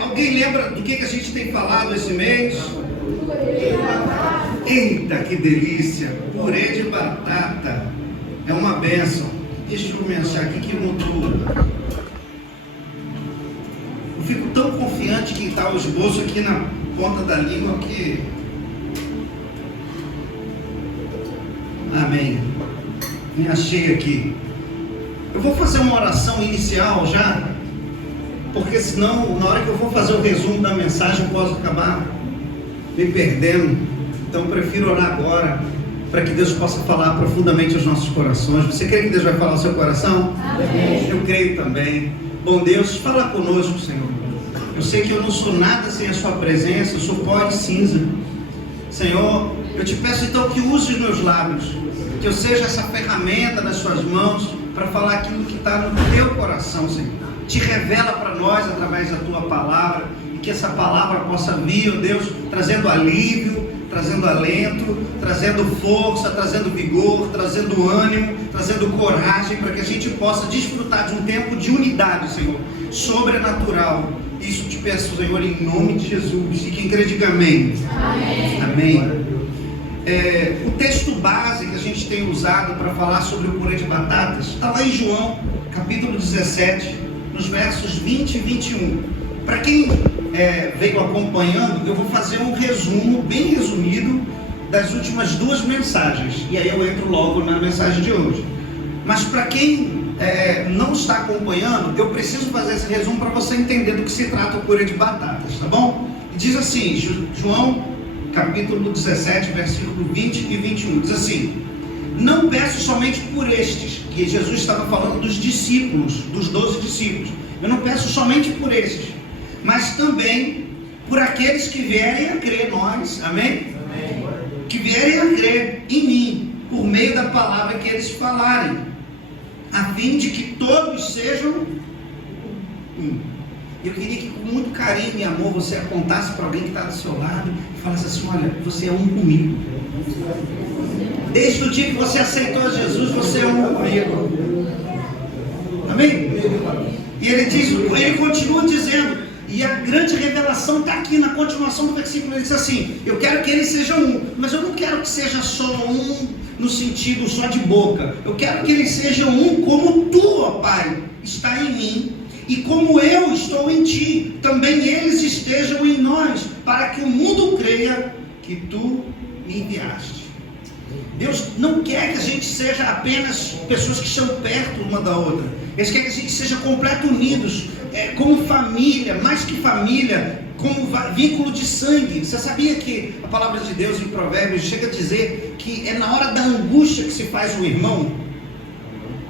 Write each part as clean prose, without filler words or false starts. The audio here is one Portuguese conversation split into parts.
Alguém lembra do que a gente tem falado esse mês? Eita, que delícia! Purê de batata. É uma bênção. Deixa eu me achar aqui que mudou. Eu fico tão confiante que está o esboço aqui na ponta da língua que... Amém. Me achei aqui. Eu vou fazer uma oração inicial já, porque senão, na hora que eu for fazer o resumo da mensagem, eu posso acabar me perdendo. Então eu prefiro orar agora, para que Deus possa falar profundamente aos nossos corações. Você crê que Deus vai falar ao seu coração? Amém. Eu creio também. Bom Deus, fala conosco, Senhor. Eu sei que eu não sou nada sem a sua presença, eu sou pó e cinza. Senhor, eu te peço então que use os meus lábios, que eu seja essa ferramenta nas suas mãos, para falar aquilo que está no teu coração, Senhor. Te revela para nós através da tua palavra, e que essa palavra possa vir, ó Deus, trazendo alívio, trazendo alento, trazendo força, trazendo vigor, trazendo ânimo, trazendo coragem, para que a gente possa desfrutar de um tempo de unidade, Senhor, sobrenatural. Isso te peço, Senhor, em nome de Jesus. E quem crê, diga amém. Amém. Amém. O texto base que a gente tem usado para falar sobre o purê de batatas está lá em João, capítulo 17, nos versos 20 e 21. Para quem veio acompanhando, eu vou fazer um resumo, bem resumido, das últimas duas mensagens, e aí eu entro logo na mensagem de hoje. Mas para quem não está acompanhando, eu preciso fazer esse resumo para você entender do que se trata o purê de batatas, tá bom? E diz assim, João capítulo 17, versículo 20 e 21, diz assim: não peço somente por estes, que Jesus estava falando dos discípulos, dos 12 discípulos, eu não peço somente por estes, mas também por aqueles que vierem a crer, nós, amém? Amém. Que vierem a crer em mim, por meio da palavra que eles falarem, a fim de que todos sejam um. Eu queria que com muito carinho e amor você apontasse para alguém que está do seu lado e falasse assim: olha, você é um comigo. Desde o dia que você aceitou Jesus, você é um comigo. Amém? E ele continua dizendo, e a grande revelação está aqui na continuação do versículo. Ele diz assim: eu quero que eles sejam um, mas eu não quero que seja só um no sentido só de boca. Eu quero que eles sejam um como tu, ó Pai, está em mim, e como eu estou em ti, também eles estejam em nós, para que o mundo creia que tu me enviaste. Deus não quer que a gente seja apenas pessoas que estão perto uma da outra. Ele quer que a gente seja completo unidos, como família, mais que família, como vínculo de sangue. Você sabia que a palavra de Deus em Provérbios chega a dizer que é na hora da angústia que se faz um irmão?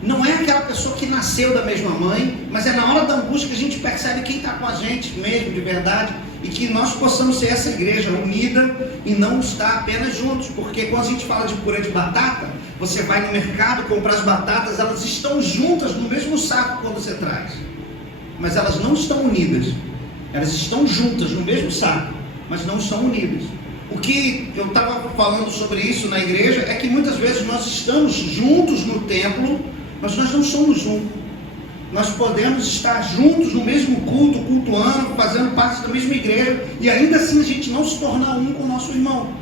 Não é aquela pessoa que nasceu da mesma mãe, mas é na hora da angústia que a gente percebe quem está com a gente mesmo, de verdade, e que nós possamos ser essa igreja unida e não estar apenas juntos, porque quando a gente fala de purê de batata, você vai no mercado comprar as batatas, elas estão juntas no mesmo saco quando você traz, mas elas não estão unidas. Elas estão juntas no mesmo saco, mas não estão unidas. O que eu estava falando sobre isso na igreja é que muitas vezes nós estamos juntos no templo, mas nós não somos um. Nós podemos estar juntos no mesmo culto, cultuando, fazendo parte da mesma igreja, e ainda assim a gente não se tornar um com o nosso irmão.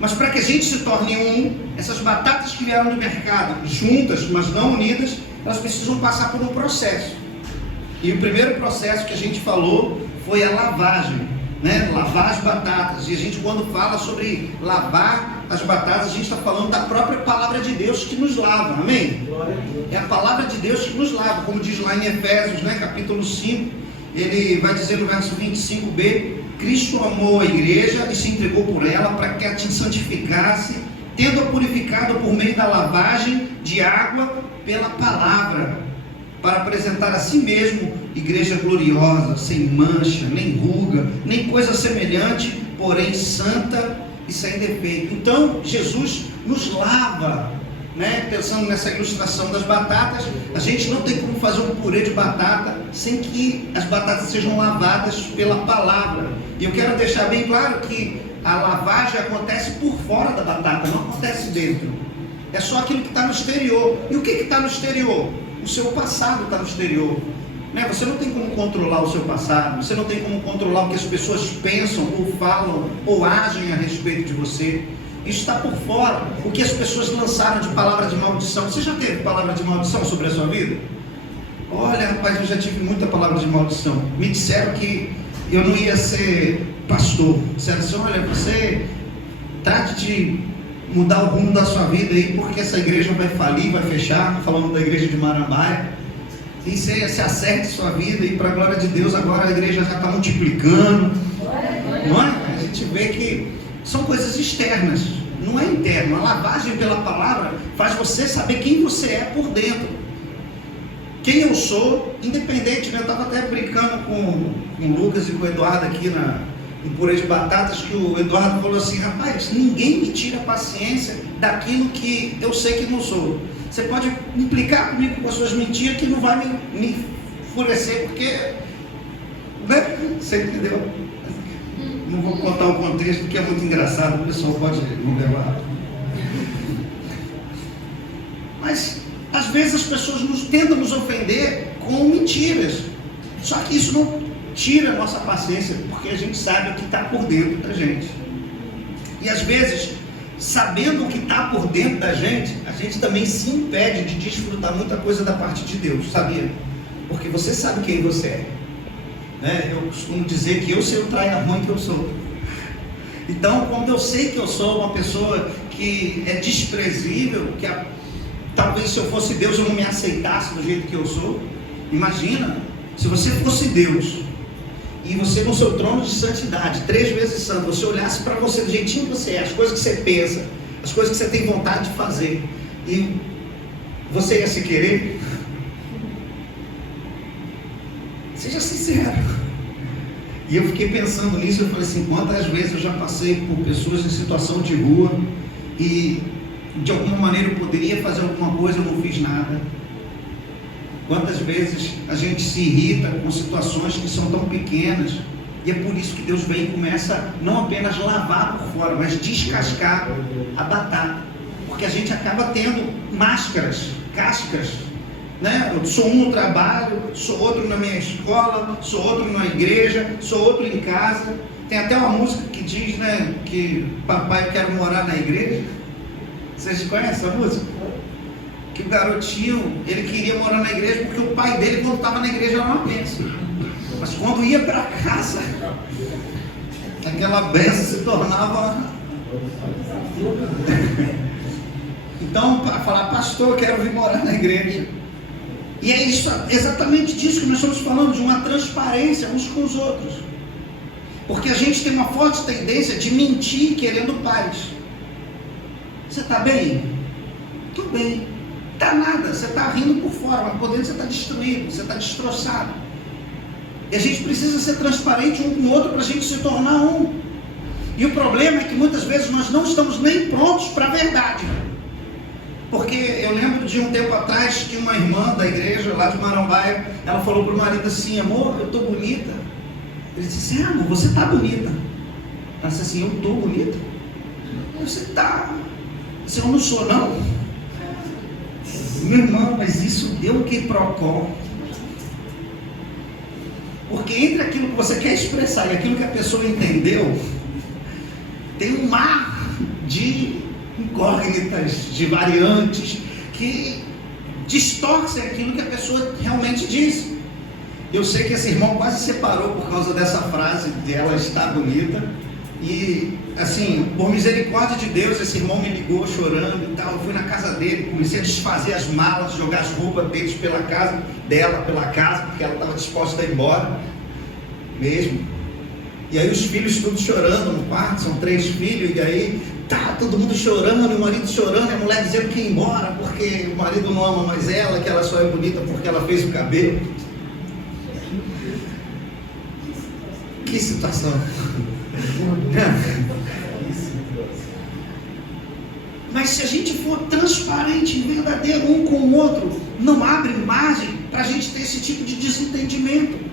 Mas para que a gente se torne um, essas batatas que vieram do mercado, juntas, mas não unidas, elas precisam passar por um processo. E o primeiro processo que a gente falou foi a lavagem, né? Lavar as batatas. E a gente, quando fala sobre lavar as batatas, a gente está falando da própria palavra de Deus que nos lava, amém? É a palavra de Deus que nos lava, como diz lá em Efésios, né, capítulo 5, ele vai dizer no verso 25b: Cristo amou a igreja e se entregou por ela para que a te santificasse, tendo-a purificado por meio da lavagem de água pela palavra, para apresentar a si mesmo igreja gloriosa, sem mancha, nem ruga, nem coisa semelhante, porém santa e sem defeito. Então Jesus nos lava, né? Pensando nessa ilustração das batatas, a gente não tem como fazer um purê de batata sem que as batatas sejam lavadas pela palavra. E eu quero deixar bem claro que a lavagem acontece por fora da batata, não acontece dentro. É só aquilo que está no exterior. E o que está no exterior? O seu passado está no exterior. né? Você não tem como controlar o seu passado, você não tem como controlar o que as pessoas pensam, ou falam, ou agem a respeito de você. Isso está por fora. O que as pessoas lançaram de palavra de maldição. Você já teve palavra de maldição sobre a sua vida? Olha, rapaz, eu já tive muita palavra de maldição. Me disseram que eu não ia ser pastor. Disseram assim, olha, você trate de mudar o rumo da sua vida aí, porque essa igreja vai falir, vai fechar. Falando da igreja de Marambaia. E você acerte sua vida e para a glória de Deus, agora a igreja já está multiplicando. Não é? A gente vê que são coisas externas, não é interno. A lavagem pela palavra faz você saber quem você é por dentro. Quem eu sou, independente, né? Eu estava até brincando com o Lucas e com o Eduardo aqui em Purê de Batatas, que o Eduardo falou assim, rapaz, ninguém me tira a paciência daquilo que eu sei que não sou. Você pode implicar comigo com as suas mentiras que não vai me enfurecer, porque, né? Você entendeu? Não vou contar o contexto, porque é muito engraçado, o pessoal pode não levar. Mas, às vezes as pessoas tentam nos ofender com mentiras. Só que isso não tira a nossa paciência, porque a gente sabe o que está por dentro da gente. E às vezes, sabendo o que está por dentro da gente, a gente também se impede de desfrutar muita coisa da parte de Deus, sabia? Porque você sabe quem você é. Eu costumo dizer que eu sei o traia-ruim que eu sou. Então, quando eu sei que eu sou uma pessoa que é desprezível, talvez se eu fosse Deus eu não me aceitasse do jeito que eu sou. Imagina, se você fosse Deus e você no seu trono de santidade, 3 vezes santo, você olhasse para você do jeitinho que você é, as coisas que você pensa, as coisas que você tem vontade de fazer, e você ia se querer? Seja sincero. E eu fiquei pensando nisso, eu falei assim, quantas vezes eu já passei por pessoas em situação de rua e de alguma maneira eu poderia fazer alguma coisa, eu não fiz nada. Quantas vezes a gente se irrita com situações que são tão pequenas, e é por isso que Deus vem e começa não apenas lavar por fora, mas descascar a batata, porque a gente acaba tendo máscaras, cascas, né? Eu sou um no trabalho, sou outro na minha escola, sou outro na igreja, sou outro em casa. Tem até uma música que diz, né, que papai, eu quero morar na igreja. Vocês conhecem essa música? Que o garotinho, ele queria morar na igreja porque o pai dele, quando estava na igreja, era uma bênção. Mas quando ia para casa, aquela bênção se tornava... Então, para falar, pastor, eu quero vir morar na igreja. E é isso, exatamente disso que nós estamos falando, de uma transparência uns com os outros. Porque a gente tem uma forte tendência de mentir querendo paz. Você está bem? Estou bem. Está nada, você está rindo por fora, mas por dentro você está destruído, você está destroçado. E a gente precisa ser transparente um com o outro para a gente se tornar um. E o problema é que muitas vezes nós não estamos nem prontos para a verdade. Porque eu lembro de um tempo atrás que uma irmã da igreja lá de Marambaia, ela falou para o marido assim, amor, eu estou bonita. Ele disse assim, amor, você está bonita. Ela disse assim, eu estou bonita? Você está. Se eu não sou não. Meu irmão, mas isso deu um quiprocó. Porque entre aquilo que você quer expressar e aquilo que a pessoa entendeu, tem um mar de incógnitas, de variantes, que distorcem aquilo que a pessoa realmente disse. Eu sei que esse irmão quase separou por causa dessa frase de ela estar bonita. E assim, por misericórdia de Deus, esse irmão me ligou chorando e tal. Eu fui na casa dele, comecei a desfazer as malas, jogar as roupas deles pela casa dela, pela casa, porque ela estava disposta a ir embora mesmo. E aí os filhos tudo chorando no quarto, são 3 filhos, e aí tá todo mundo chorando, e o marido chorando, e a mulher dizendo que ia embora porque o marido não ama mais ela, que ela só é bonita porque ela fez o cabelo. Que situação. Mas se a gente for transparente e verdadeiro um com o outro, não abre margem para a gente ter esse tipo de desentendimento.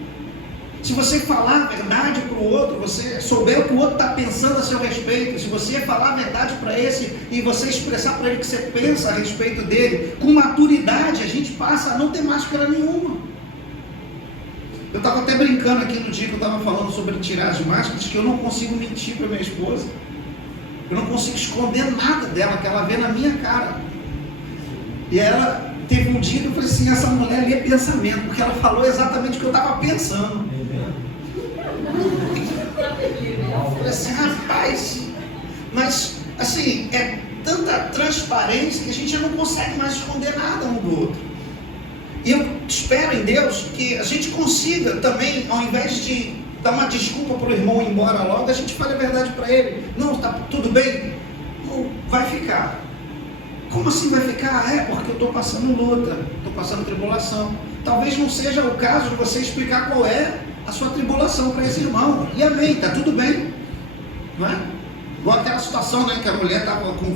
Se você falar a verdade para o outro, você souber o que o outro está pensando a seu respeito, se você falar a verdade para esse e você expressar para ele o que você pensa a respeito dele, com maturidade a gente passa a não ter máscara nenhuma. Eu estava até brincando aqui no dia que eu estava falando sobre tirar as máscaras, que eu não consigo mentir para minha esposa. Eu não consigo esconder nada dela, que ela vê na minha cara. E ela teve um dia que eu falei assim, essa mulher lê pensamento, porque ela falou exatamente o que eu estava pensando. Eu falei assim, rapaz, mas assim, é tanta transparência que a gente já não consegue mais esconder nada um do outro. E eu espero em Deus que a gente consiga também, ao invés de dar uma desculpa para o irmão ir embora logo, a gente fale a verdade para ele. Não, está tudo bem? Não, vai ficar. Como assim vai ficar? É porque eu estou passando luta, estou passando tribulação. Talvez não seja o caso de você explicar qual é a sua tribulação para esse irmão. E amém, está tudo bem. Não é? Igual aquela situação, né, que a mulher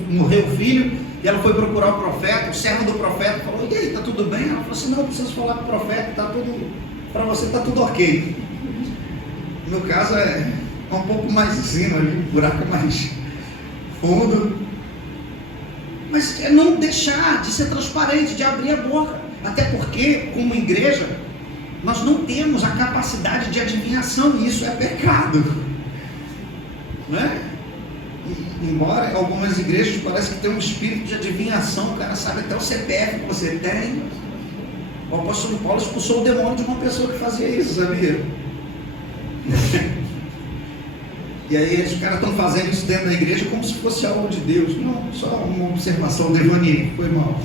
morreu o filho, e ela foi procurar o profeta, o servo do profeta falou, e aí, está tudo bem? Ela falou assim, não, eu preciso falar com o profeta, tá tudo, para você está tudo ok. No meu caso é um pouco mais em cima, ali, um buraco mais fundo. Mas é não deixar de ser transparente, de abrir a boca. Até porque, como igreja, nós não temos a capacidade de adivinhação, e isso é pecado. Não é? Embora algumas igrejas parece que tem um espírito de adivinhação, o cara sabe até o CPF que você tem. O apóstolo Paulo expulsou o demônio de uma pessoa que fazia isso, sabia? E aí os caras estão fazendo isso dentro da igreja como se fosse algo de Deus. Não, só uma observação, Devani, foi mal.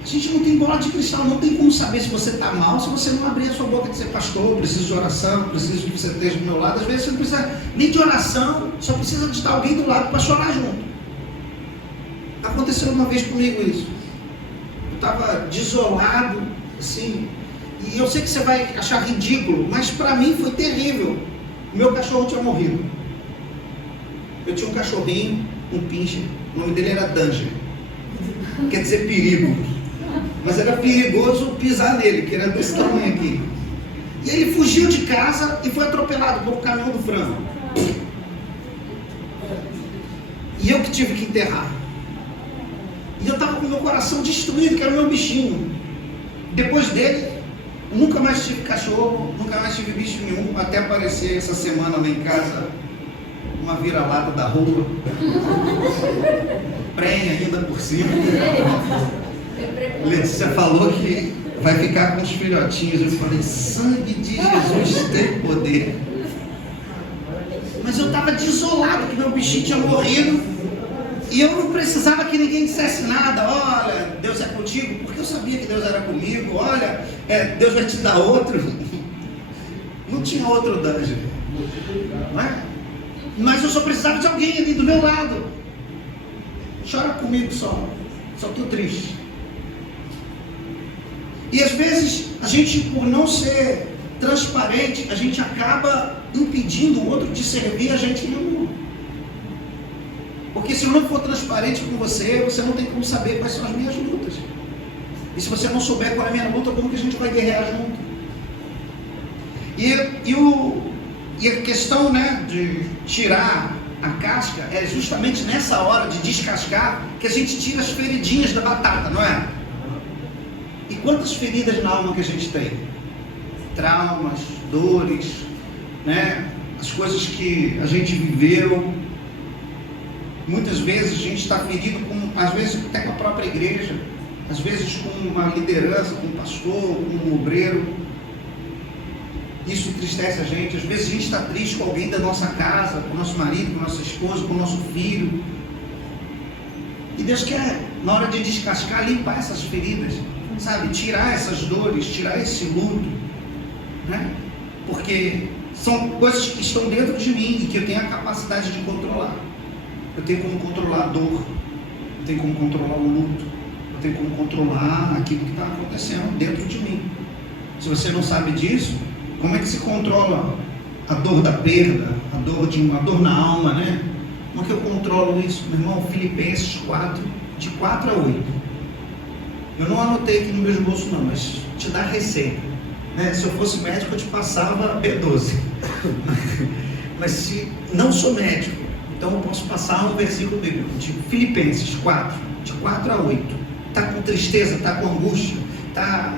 A gente não tem bola de cristal, não tem como saber se você está mal, se você não abrir a sua boca e dizer, pastor, preciso de oração, preciso que você esteja do meu lado. Às vezes você não precisa nem de oração, só precisa de estar alguém do lado para chorar junto. Aconteceu uma vez comigo isso. Eu estava desolado, assim, e eu sei que você vai achar ridículo, mas para mim foi terrível. O meu cachorro tinha morrido. Eu tinha um cachorrinho, um pincher, o nome dele era Danger, quer dizer perigo. Mas era perigoso pisar nele, que era desse tamanho aqui. E ele fugiu de casa e foi atropelado por um caminhão do frango. E eu que tive que enterrar. E eu estava com o meu coração destruído, que era o meu bichinho. Depois dele, nunca mais tive cachorro, nunca mais tive bicho nenhum, até aparecer essa semana lá em casa uma vira-lata da rua, prenha ainda por cima. Letícia falou que vai ficar com os filhotinhos. Eu falei, sangue de Jesus tem poder. Mas eu estava desolado que meu bichinho tinha morrido. E eu não precisava que ninguém dissesse nada. Olha, Deus é contigo, porque eu sabia que Deus era comigo. Olha, Deus vai te dar outro. Não tinha outro Danger, não é? Mas eu só precisava de alguém ali do meu lado. Chora comigo só estou triste. E às vezes a gente, por não ser transparente, a gente acaba impedindo o outro de servir a gente em amor. Porque se eu não for transparente com você, você não tem como saber quais são as minhas lutas. E se você não souber qual é a minha luta, como que a gente vai guerrear junto? E a questão, né, de tirar a casca é justamente nessa hora de descascar que a gente tira as feridinhas da batata, não é? E quantas feridas na alma que a gente tem? Traumas, dores, né? As coisas que a gente viveu. Muitas vezes a gente está ferido às vezes até com a própria igreja, às vezes com uma liderança, com um pastor, com um obreiro. Isso entristece a gente. Às vezes a gente está triste com alguém da nossa casa, com o nosso marido, com a nossa esposa, com o nosso filho. E Deus quer, na hora de descascar, limpar essas feridas, sabe? Tirar essas dores, tirar esse luto, né? Porque são coisas que estão dentro de mim e que eu tenho a capacidade de controlar. Eu tenho como controlar a dor, eu tenho como controlar o luto, eu tenho como controlar aquilo que está acontecendo dentro de mim. Se você não sabe disso, como é que se controla a dor da perda, a dor na alma, né? Como é que eu controlo isso? Meu irmão, Filipenses 4, de 4 a 8. Eu não anotei aqui no meu esboço não, mas te dá receita, né? Se eu fosse médico, eu te passava B12. Mas se não sou médico, então eu posso passar um versículo bíblico de Filipenses 4, de 4 a 8. Está com tristeza, está com angústia, está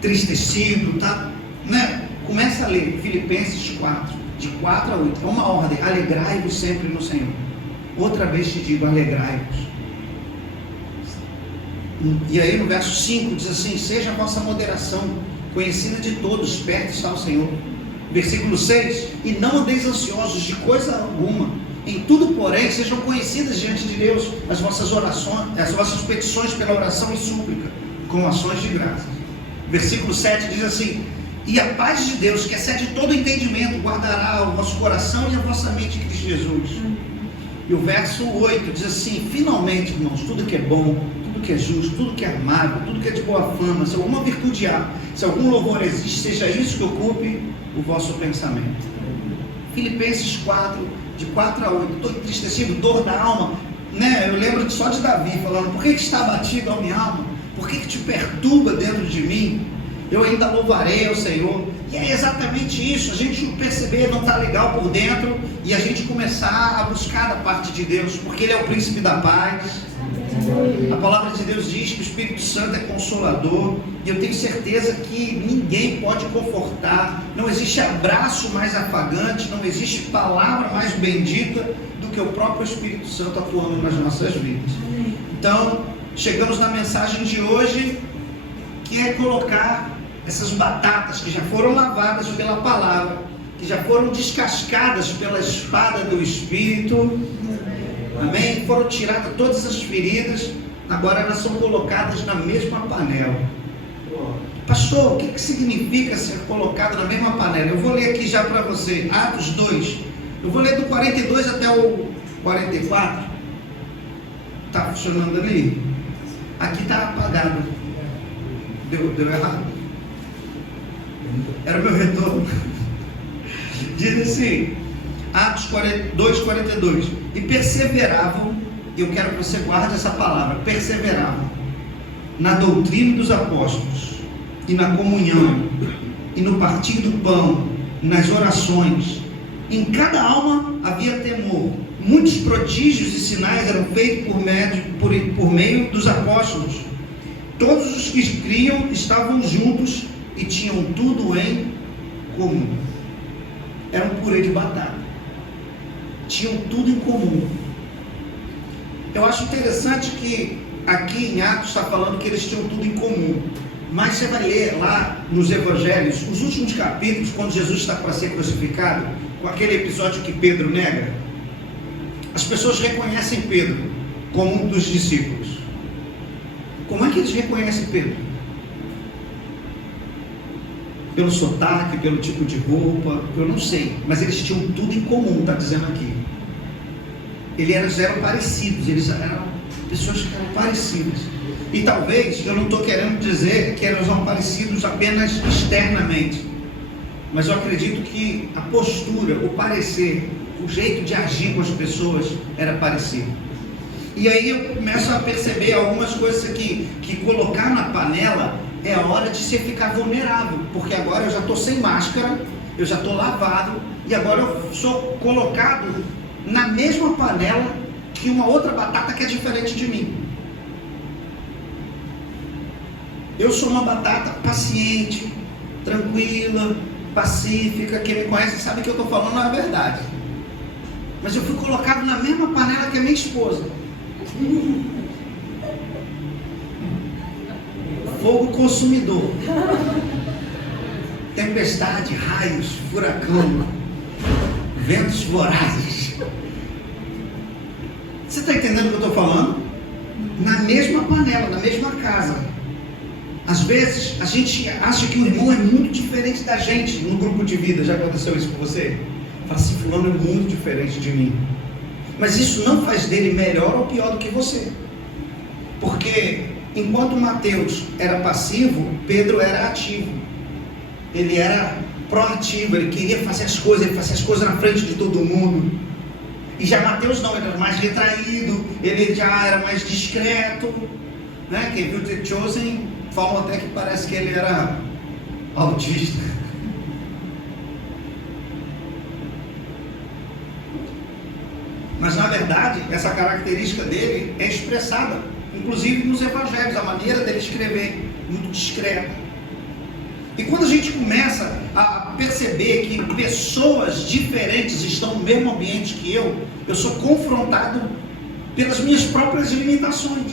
tristecido, tá, né? Começa a ler Filipenses 4, de 4 a 8. É uma ordem: alegrai-vos sempre no Senhor. Outra vez te digo, alegrai-vos. E aí no verso 5 diz assim: seja a vossa moderação conhecida de todos, perto está o Senhor. Versículo 6: e não andeis ansiosos de coisa alguma, em tudo porém sejam conhecidas diante de Deus as vossas orações, as vossas petições pela oração e súplica, com ações de graça. Versículo 7 diz assim: e a paz de Deus, que excede todo entendimento, guardará o vosso coração e a vossa mente em Cristo Jesus. E o verso 8 diz assim: finalmente, irmãos, tudo que é bom, tudo que é justo, tudo que é amável, tudo que é de boa fama, se alguma virtude há, se algum louvor existe, seja isso que ocupe o vosso pensamento. Filipenses 4, de 4 a 8. Estou entristecido, dor da alma, né? Eu lembro só de Davi falando: por que está abatido a minha alma? Por que te perturba dentro de mim? Eu ainda louvarei ao Senhor. E é exatamente isso: a gente perceber não está legal por dentro e a gente começar a buscar da parte de Deus, porque Ele é o príncipe da paz. A palavra de Deus diz que o Espírito Santo é consolador, e eu tenho certeza que ninguém pode confortar. Não existe abraço mais afagante, não existe palavra mais bendita do que o próprio Espírito Santo atuando nas nossas vidas. Então, chegamos na mensagem de hoje, que é colocar essas batatas que já foram lavadas pela palavra, que já foram descascadas pela espada do Espírito, amém? Foram tiradas todas as feridas, agora elas são colocadas na mesma panela. Pastor, o que significa ser colocado na mesma panela? Eu vou ler aqui já para você, Atos 2, eu vou ler do 42 até o 44, está funcionando ali? Aqui está apagado, deu errado, era o meu retorno. Diz assim, Atos 2, 42, e perseveravam, eu quero que você guarde essa palavra, perseveravam na doutrina dos apóstolos, e na comunhão, e no partir do pão, nas orações. Em cada alma havia temor. Muitos prodígios e sinais eram feitos por meio dos apóstolos. Todos os que criam estavam juntos e tinham tudo em comum. Era um purê de batata. Tinham tudo em comum. Eu acho interessante que aqui em Atos está falando que eles tinham tudo em comum. Mas você vai ler lá nos Evangelhos, os últimos capítulos, quando Jesus está para ser crucificado, com aquele episódio que Pedro nega, as pessoas reconhecem Pedro como um dos discípulos. Como é que eles reconhecem Pedro? Pelo sotaque, pelo tipo de roupa, eu não sei, mas eles tinham tudo em comum, está dizendo aqui. Eles eram parecidos, eles eram pessoas que eram parecidas. E talvez, eu não estou querendo dizer que eles eram parecidos apenas externamente, mas eu acredito que a postura, o parecer, o jeito de agir com as pessoas era parecido. E aí eu começo a perceber algumas coisas aqui, que colocar na panela é a hora de você ficar vulnerável, porque agora eu já estou sem máscara, eu já estou lavado, e agora eu sou colocado na mesma panela que uma outra batata que é diferente de mim. Eu sou uma batata paciente, tranquila, pacífica. Quem me conhece sabe que eu estou falando a verdade. Mas eu fui colocado na mesma panela que a minha esposa. Fogo consumidor, tempestade, raios, furacão, ventos vorazes. Você está entendendo o que eu estou falando? Na mesma panela, na mesma casa. Às vezes a gente acha que o irmão é muito diferente da gente no grupo de vida. Já aconteceu isso com você? Fala assim: fulano é muito diferente de mim. Mas isso não faz dele melhor ou pior do que você. Porque enquanto Mateus era passivo, Pedro era ativo. Ele era proativo, ele queria fazer as coisas, ele fazia as coisas na frente de todo mundo. E já Mateus não, ele era mais retraído, ele já era mais discreto, né? Quem viu The Chosen falam até que parece que ele era autista. Mas na verdade, essa característica dele é expressada, inclusive nos evangelhos, a maneira dele escrever. muito discreta. E quando a gente começa a perceber que pessoas diferentes estão no mesmo ambiente que eu sou confrontado pelas minhas próprias limitações.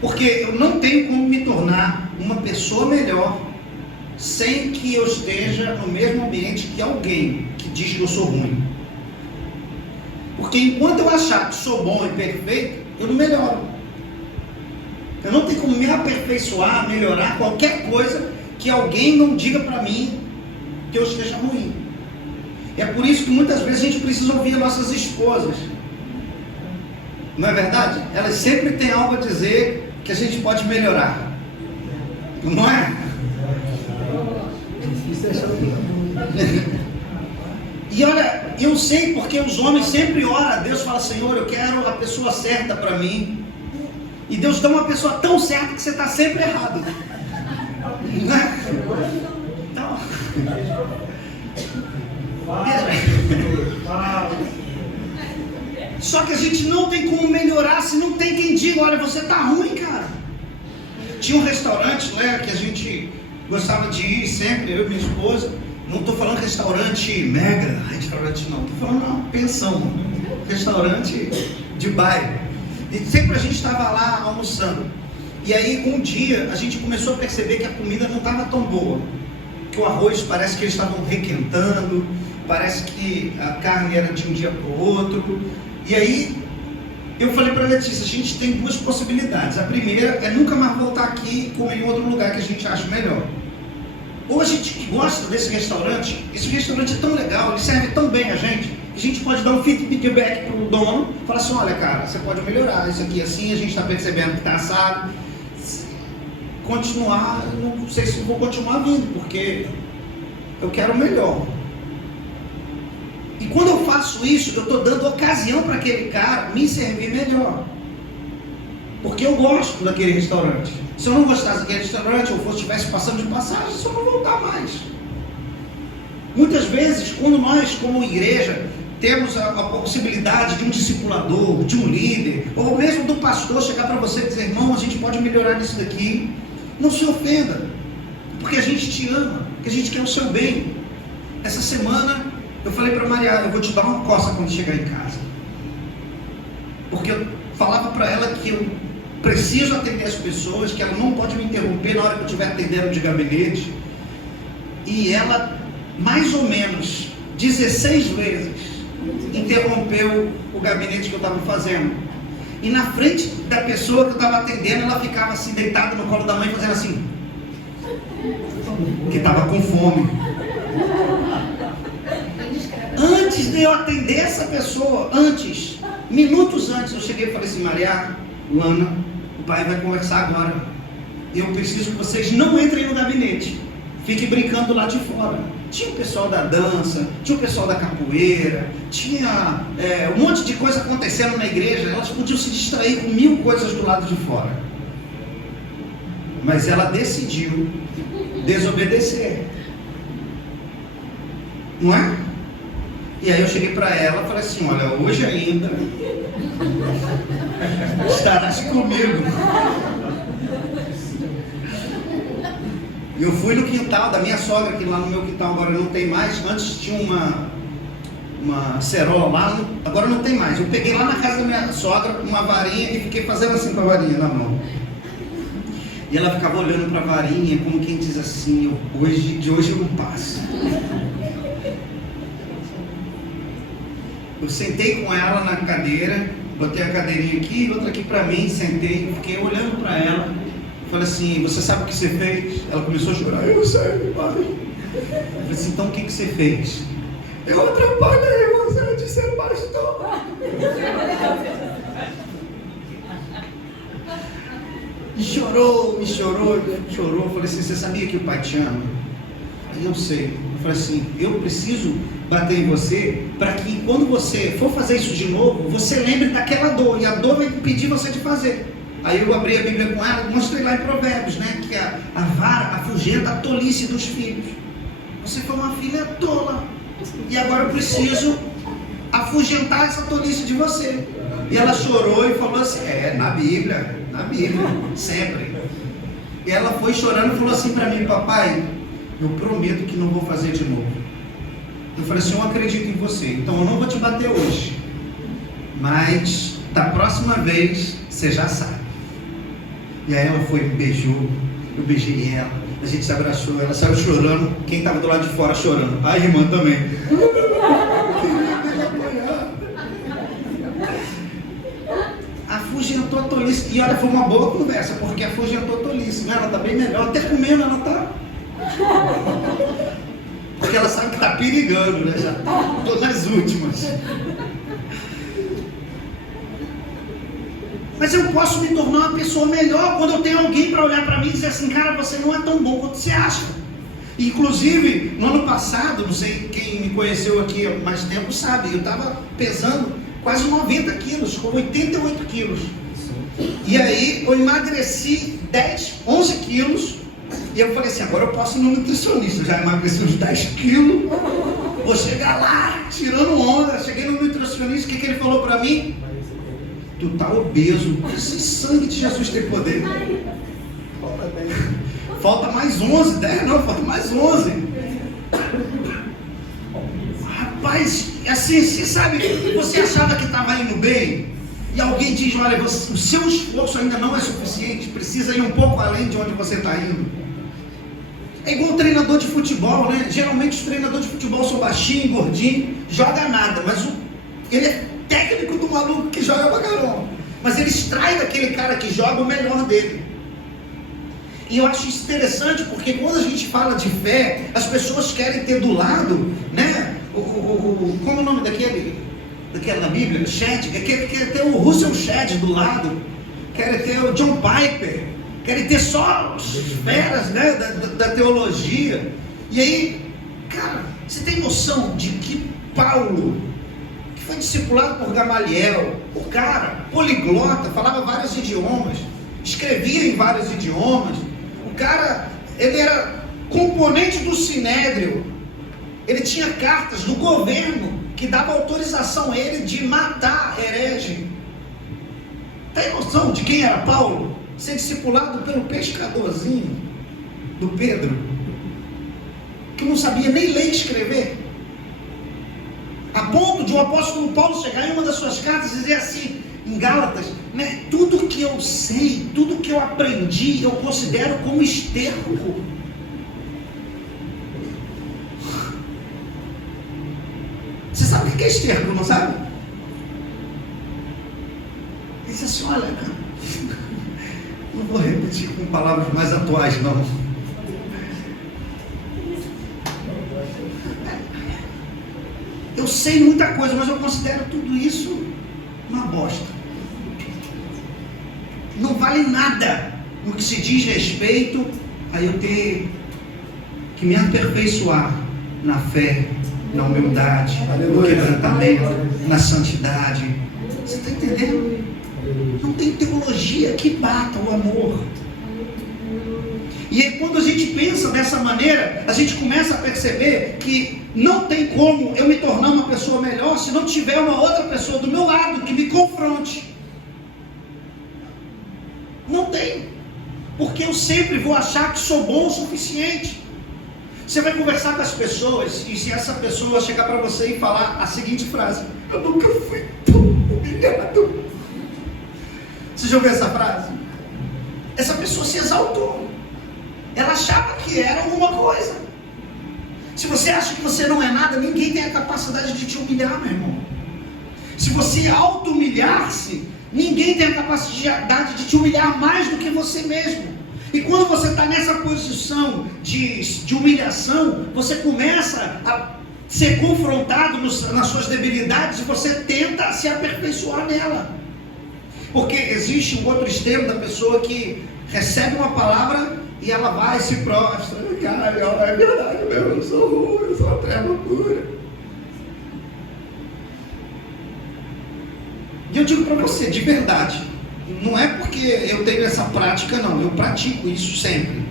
Porque eu não tenho como me tornar uma pessoa melhor sem que eu esteja no mesmo ambiente que alguém que diz que eu sou ruim. Porque enquanto eu achar que sou bom e perfeito, eu não melhoro. Eu não tenho como me aperfeiçoar, melhorar qualquer coisa que alguém não diga para mim que eu esteja ruim. E é por isso que muitas vezes a gente precisa ouvir nossas esposas. Não é verdade? Elas sempre têm algo a dizer que a gente pode melhorar. Não é? E olha, eu sei porque os homens sempre oram a Deus, falam: Senhor, eu quero a pessoa certa para mim. E Deus dá uma pessoa tão certa que você está sempre errado. Não é? Então, só que a gente não tem como melhorar se não tem quem diga: olha, você está ruim, cara. Tinha um restaurante, né, que a gente gostava de ir sempre, eu e minha esposa. Não estou falando restaurante mega, restaurante não, estou falando uma pensão, restaurante de bairro. E sempre a gente estava lá almoçando. E aí um dia a gente começou a perceber que a comida não estava tão boa. Que o arroz parece que eles estavam requentando, parece que a carne era de um dia para o outro. E aí eu falei para a Letícia: a gente tem duas possibilidades. A primeira é nunca mais voltar aqui e comer em outro lugar que a gente acha melhor. Ou a gente gosta desse restaurante, esse restaurante é tão legal, ele serve tão bem a gente pode dar um feedback para o dono, falar assim: olha, cara, você pode melhorar isso aqui assim, a gente está percebendo que está assado. Continuar, não sei se vou continuar vindo, porque eu quero o melhor. E quando eu faço isso, eu estou dando ocasião para aquele cara me servir melhor. Porque eu gosto daquele restaurante. Se eu não gostasse daquele restaurante, ou estivesse passando de passagem, eu só não voltar mais. Muitas vezes, quando nós, como igreja, temos a possibilidade de um discipulador, de um líder, ou mesmo do pastor chegar para você e dizer: irmão, a gente pode melhorar nisso daqui. Não se ofenda, porque a gente te ama, porque a gente quer o seu bem. Essa semana eu falei para Maria: eu vou te dar uma coça quando chegar em casa. Porque eu falava para ela que eu preciso atender as pessoas, que ela não pode me interromper na hora que eu estiver atendendo de gabinete. E ela, mais ou menos 16 vezes, interrompeu o gabinete que eu estava fazendo. E na frente da pessoa que eu estava atendendo, ela ficava assim, deitada no colo da mãe, fazendo assim, que estava com fome. Antes de eu atender essa pessoa, minutos antes, eu cheguei e falei assim: Maria, Luana, o pai vai conversar agora. Eu preciso que vocês não entrem no gabinete, fiquem brincando lá de fora. Tinha o pessoal da dança, tinha o pessoal da capoeira, tinha um monte de coisa acontecendo na igreja. Elas podiam se distrair com 1000 coisas do lado de fora. Mas ela decidiu desobedecer. Não é? E aí eu cheguei para ela e falei assim: olha, hoje ainda estarás comigo. Eu fui no quintal da minha sogra, que lá no meu quintal agora não tem mais. Antes tinha uma cerola lá, agora não tem mais. Eu peguei lá na casa da minha sogra uma varinha e fiquei fazendo assim com a varinha na mão. E ela ficava olhando para a varinha, como quem diz assim: de hoje eu não passo. Eu sentei com ela na cadeira, botei a cadeirinha aqui, outra aqui para mim, sentei, fiquei olhando para ela. Falei assim: você sabe o que você fez? Ela começou a chorar. Eu sei, pai. Eu falei assim: então o que você fez? Eu atrapalhei você de ser pastor. E chorou. Eu falei assim: você sabia que o pai te ama? Aí eu sei. Eu falei assim: eu preciso bater em você para que quando você for fazer isso de novo, você lembre daquela dor. E a dor vai impedir você de fazer. Aí eu abri a Bíblia com ela, mostrei lá em Provérbios, né, que a vara afugenta a tolice dos filhos. Você foi uma filha tola, e agora eu preciso afugentar essa tolice de você. E ela chorou e falou assim: na Bíblia, sempre. E ela foi chorando e falou assim para mim: papai, eu prometo que não vou fazer de novo. Eu falei assim: eu acredito em você, então eu não vou te bater hoje, mas da próxima vez você já sabe. E aí ela foi e me beijou, eu beijei ela, a gente se abraçou, ela saiu chorando, quem estava do lado de fora chorando, a irmã também. Afugentou a tolice. E olha, foi uma boa conversa, porque afugentou a tolice. Ela está bem melhor, até comendo ela está. Porque ela sabe que está perigando, né? Já estou nas últimas. Mas eu posso me tornar uma pessoa melhor quando eu tenho alguém para olhar para mim e dizer assim: cara, você não é tão bom quanto você acha. Inclusive, no ano passado, não sei quem me conheceu aqui há mais tempo sabe, eu estava pesando quase 90 quilos, com 88 quilos. E aí eu emagreci 11 quilos. E eu falei assim: agora eu posso ir no nutricionista. Eu já emagreci uns 10 quilos, vou chegar lá, tirando onda. Cheguei no nutricionista, o que ele falou para mim? Tu tá obeso. Esse sangue de Jesus tem poder. Falta mais 11, 10 não, falta mais 11. Rapaz, assim, você sabe, você achava que estava indo bem, e alguém diz: olha, o seu esforço ainda não é suficiente, precisa ir um pouco além de onde você está indo. É igual treinador de futebol, né? Geralmente os treinadores de futebol são baixinhos, gordinhos, joga nada, mas ele é técnico do maluco que joga pra caramba, mas ele extrai daquele cara que joga o melhor dele. E eu acho isso interessante, porque quando a gente fala de fé, as pessoas querem ter do lado, né? Como é o nome daquele na Bíblia? Shedd, quer ter o Russell Shedd do lado, quer ter o John Piper, querem ter só os feras, né, da teologia. E aí, cara, você tem noção de que Paulo, que foi discipulado por Gamaliel, o cara, poliglota, falava vários idiomas, escrevia em vários idiomas, o cara, ele era componente do Sinédrio, ele tinha cartas do governo que dava autorização a ele de matar herege. Tem noção de quem era Paulo? Ser discipulado pelo pescadorzinho do Pedro, que não sabia nem ler e escrever, a ponto de o apóstolo Paulo chegar em uma das suas cartas e dizer assim, em Gálatas, né, tudo que eu sei, tudo que eu aprendi, eu considero como esterco. Você sabe o que é esterco, não sabe? Ele disse assim: olha, não vou repetir com palavras mais atuais, não. Eu sei muita coisa, mas eu considero tudo isso uma bosta. Não vale nada no que se diz respeito a eu ter que me aperfeiçoar na fé, na humildade, no quebrantamento, na santidade. Você está entendendo? Não tem teologia que bata o amor. E aí, quando a gente pensa dessa maneira, a gente começa a perceber que não tem como eu me tornar uma pessoa melhor se não tiver uma outra pessoa do meu lado que me confronte. Não tem, porque eu sempre vou achar que sou bom o suficiente. Você vai conversar com as pessoas, e se essa pessoa chegar para você e falar a seguinte frase: eu nunca fui tão humilhado. Você já ouviu essa frase? Essa pessoa se exaltou, ela achava que era alguma coisa. Se você acha que você não é nada, ninguém tem a capacidade de te humilhar, meu irmão. Se você auto-humilhar-se, ninguém tem a capacidade de te humilhar mais do que você mesmo. E quando você está nessa posição de humilhação, você começa a ser confrontado nas suas debilidades e você tenta se aperfeiçoar nela. Porque existe um outro extremo da pessoa que recebe uma palavra e ela vai e se prostra. Cara, é verdade mesmo, eu sou ruim, eu sou uma treva pura. E eu digo para você, de verdade, não é porque eu tenho essa prática, não, eu pratico isso sempre.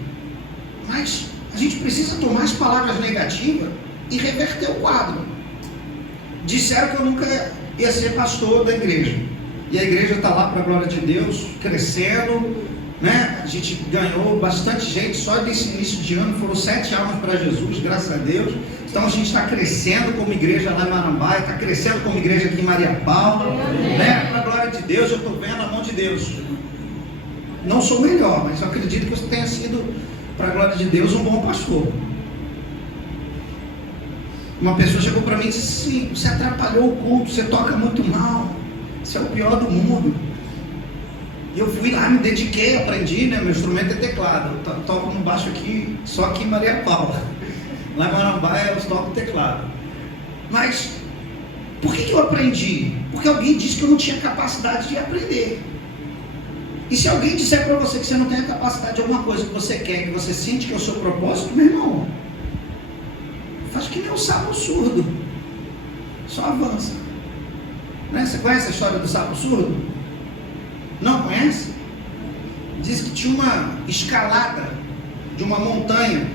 Mas a gente precisa tomar as palavras negativas e reverter o quadro. Disseram que eu nunca ia ser pastor da igreja. E a igreja está lá para a glória de Deus, crescendo, né? A gente ganhou bastante gente, só desse início de ano foram 7 almas para Jesus, graças a Deus. Então a gente está crescendo como igreja lá em Marambaia, está crescendo como igreja aqui em Maria Paula, né? Para a glória de Deus, eu estou vendo a mão de Deus. Não sou melhor, mas eu acredito que você tenha sido, para a glória de Deus, um bom pastor. Uma pessoa chegou para mim e disse assim: você atrapalhou o culto, você toca muito mal, você é o pior do mundo. E eu fui lá, me dediquei, aprendi, né? Meu instrumento é teclado. Eu toco no baixo aqui, só aqui em Maria Paula. Lá em Marambaia eu toco teclado. Mas por que eu aprendi? Porque alguém disse que eu não tinha capacidade de aprender. E se alguém disser para você que você não tem a capacidade de alguma coisa que você quer, que você sente que é o seu propósito, meu irmão, faz que nem um sapo surdo, só avança, né? Você conhece a história do sapo surdo? Não conhece? Diz que tinha uma escalada de uma montanha,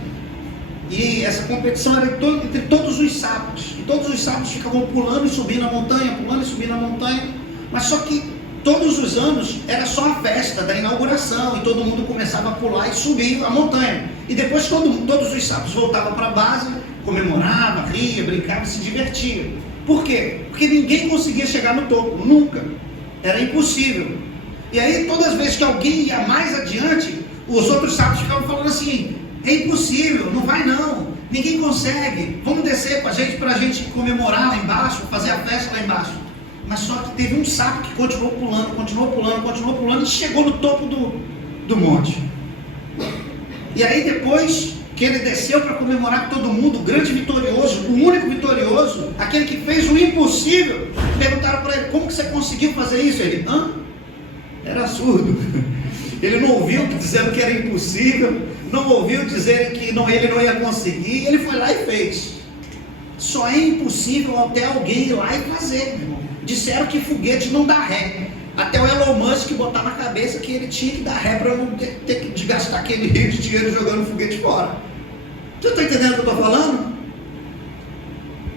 e essa competição era entre todos os sapos, e todos os sapos ficavam pulando e subindo a montanha, pulando e subindo a montanha, mas só que todos os anos era só a festa da inauguração, e todo mundo começava a pular e subir a montanha, e depois todos os sapos voltavam para a base, comemorava, ria, brincava, se divertia. Por quê? Porque ninguém conseguia chegar no topo, nunca, era impossível. E aí todas as vezes que alguém ia mais adiante, os outros sapos ficavam falando assim: é impossível, não vai não, ninguém consegue, vamos descer para a gente comemorar lá embaixo, fazer a festa lá embaixo. Mas só que teve um sapo que continuou pulando e chegou no topo do monte. E aí depois que ele desceu para comemorar com todo mundo, o grande vitorioso, o único vitorioso, aquele que fez o impossível, perguntaram para ele: como que você conseguiu fazer isso? Ele: era surdo. Ele não ouviu dizendo que era impossível, não ouviu dizer que ele não ia conseguir, ele foi lá e fez. Só é impossível até alguém ir lá e fazer, meu irmão. Disseram que foguete não dá ré, até o Elon Musk botar na cabeça que ele tinha que dar ré para não ter que desgastar aquele rio de dinheiro jogando foguete fora. Você está entendendo o que eu estou falando?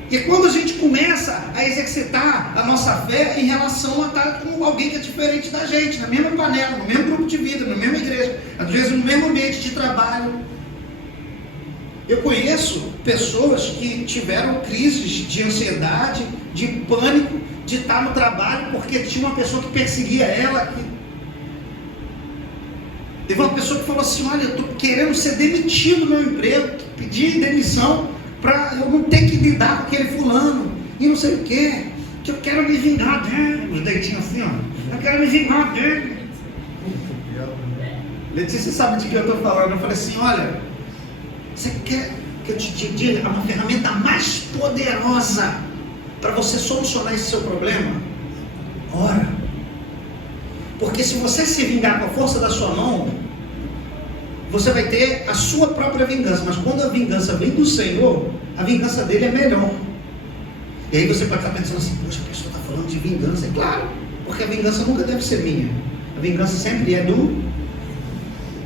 E quando a gente começa a exercitar a nossa fé em relação a estar com alguém que é diferente da gente, na mesma panela, no mesmo grupo de vida, na mesma igreja, às vezes no mesmo ambiente de trabalho. Eu conheço pessoas que tiveram crises de ansiedade, de pânico, de estar no trabalho porque tinha uma pessoa que perseguia ela. Teve uma pessoa que falou assim: olha, eu estou querendo ser demitido do meu emprego, pedir demissão para eu não ter que lidar com aquele fulano, e não sei o que eu quero me vingar dele. Os deitinhos assim, ó, eu quero me vingar dele. Letícia, você sabe de que eu estou falando? Eu falei assim: olha, você quer que eu te diga uma ferramenta mais poderosa para você solucionar esse seu problema? Ora. Porque se você se vingar com a força da sua mão, você vai ter a sua própria vingança. Mas quando a vingança vem do Senhor, a vingança dele é melhor. E aí você pode estar pensando assim: poxa, a pessoa está falando de vingança. É claro, porque a vingança nunca deve ser minha. A vingança sempre é do...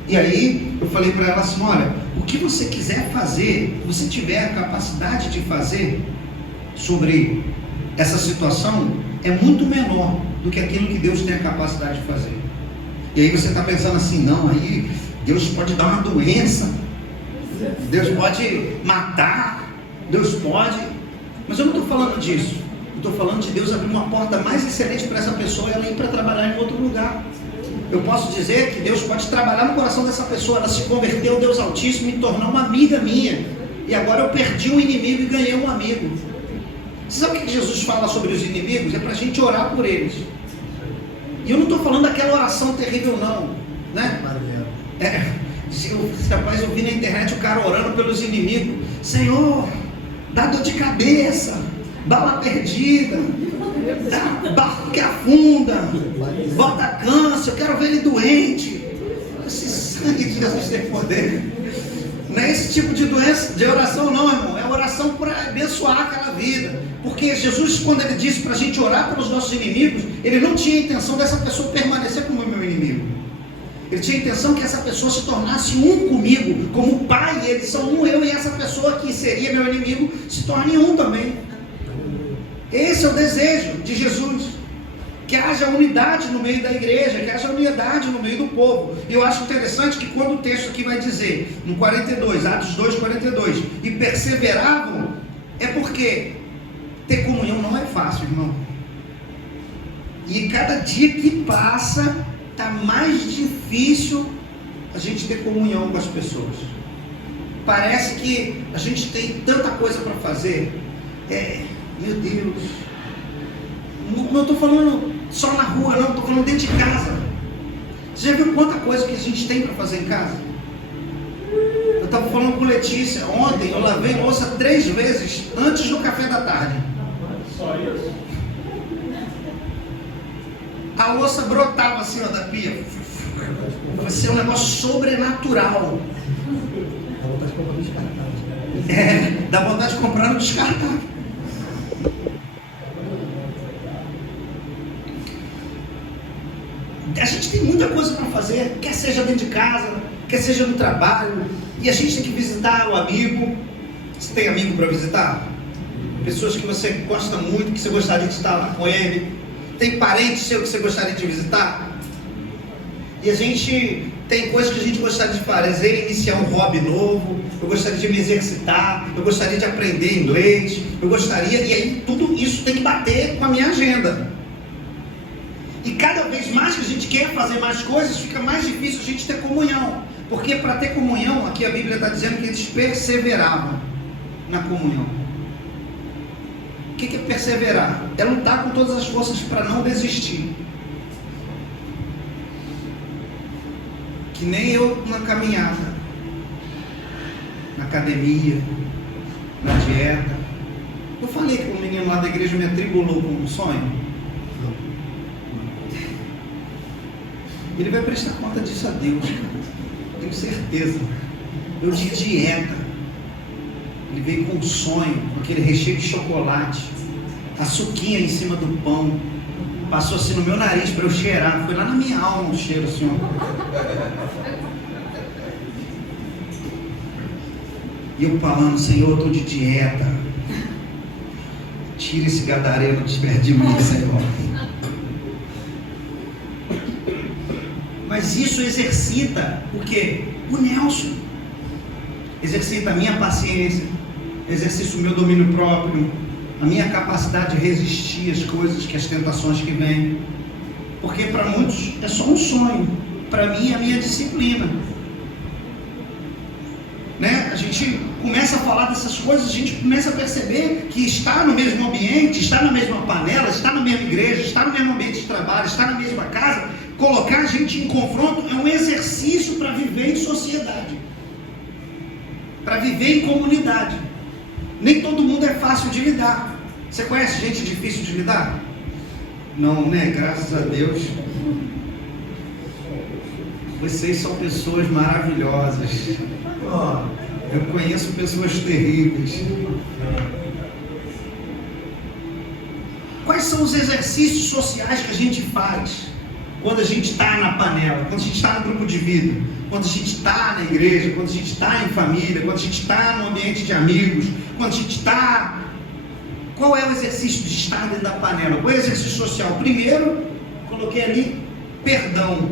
E aí eu falei para ela assim: olha, o que você quiser fazer, se você tiver a capacidade de fazer sobre essa situação, é muito menor do que aquilo que Deus tem a capacidade de fazer. E aí você está pensando assim: não, aí Deus pode dar uma doença, Deus pode matar, Deus pode... Mas eu não estou falando disso. Eu estou falando de Deus abrir uma porta mais excelente para essa pessoa e ela ir para trabalhar em outro lugar. Eu posso dizer que Deus pode trabalhar no coração dessa pessoa, ela se converteu ao Deus Altíssimo e tornou uma amiga minha, e agora eu perdi um inimigo e ganhei um amigo. Você sabe o que Jesus fala sobre os inimigos? É para a gente orar por eles. E eu não estou falando daquela oração terrível não, né? Rapaz, eu vi na internet o cara orando pelos inimigos: Senhor, dá dor de cabeça, bala perdida, dá barco que afunda, bota câncer, eu quero ver ele doente. Esse sangue de Jesus tem poder. Não é esse tipo de doença, de oração não, irmão. É oração para abençoar aquela vida. Porque Jesus, quando ele disse para a gente orar pelos nossos inimigos, ele não tinha a intenção dessa pessoa permanecer como meu inimigo. Ele tinha a intenção que essa pessoa se tornasse um comigo, como o Pai, eles são um, eu e essa pessoa que seria meu inimigo, se torne um também. Esse é o desejo de Jesus. que haja unidade no meio da igreja, que haja unidade no meio do povo. E eu acho interessante que quando o texto aqui vai dizer, no 42, Atos 2, 42, e perseveravam, é porque ter comunhão não é fácil, irmão. E cada dia que passa, está mais difícil a gente ter comunhão com as pessoas. Parece que a gente tem tanta coisa para fazer. Meu Deus. Não estou falando só na rua, não. Estou falando dentro de casa. Você já viu quanta coisa que a gente tem para fazer em casa? Eu estava falando com Letícia. Ontem eu lavei louça 3 vezes antes do café da tarde. Só isso? A louça brotava assim, ó, da pia. Vai ser um negócio sobrenatural. Dá vontade de comprar no descartável. A gente tem muita coisa para fazer, quer seja dentro de casa, quer seja no trabalho, e a gente tem que visitar o amigo. Você tem amigo para visitar? Pessoas que você gosta muito, que você gostaria de estar lá com ele. Tem parente seu que você gostaria de visitar? E a gente tem coisas que a gente gostaria de fazer, iniciar um hobby novo. Eu gostaria de me exercitar, eu gostaria de aprender inglês, e aí tudo isso tem que bater com a minha agenda. E cada vez mais que a gente quer fazer mais coisas, fica mais difícil a gente ter comunhão. Porque para ter comunhão, aqui a Bíblia está dizendo que eles perseveravam na comunhão. O que é perseverar? É lutar com todas as forças para não desistir. Que nem eu na caminhada, na academia, na dieta. Eu falei que o menino lá da igreja me atribulou com um sonho. Ele vai prestar conta disso a Deus, cara. Tenho certeza. Eu de dieta. Ele veio com um sonho, com aquele recheio de chocolate, a suquinha em cima do pão. Passou assim no meu nariz para eu cheirar. Foi lá na minha alma um cheiro assim, ó. E eu falando, Senhor, eu estou de dieta. Tira esse gadareno de perto de mim, Senhor. Mas isso exercita o quê? O Nelson. Exercita a minha paciência, exercita o meu domínio próprio, a minha capacidade de resistir às coisas, as tentações que vêm. Porque para muitos é só um sonho, para mim é a minha disciplina. Né? A gente começa a falar dessas coisas, a gente começa a perceber que estar no mesmo ambiente, estar na mesma panela, estar na mesma igreja, estar no mesmo ambiente de trabalho, estar na mesma casa, colocar a gente em confronto é um exercício para viver em sociedade, para viver em comunidade. Nem todo mundo é fácil de lidar. Você conhece gente difícil de lidar? Não, né? Graças a Deus. Vocês são pessoas maravilhosas. Eu conheço pessoas terríveis. Quais são os exercícios sociais que a gente faz quando a gente está na panela, quando a gente está no grupo de vida, quando a gente está na igreja, quando a gente está em família, quando a gente está no ambiente de amigos, quando a gente está... Qual é o exercício de estar dentro da panela? Qual é o exercício social? Primeiro, coloquei ali, perdão.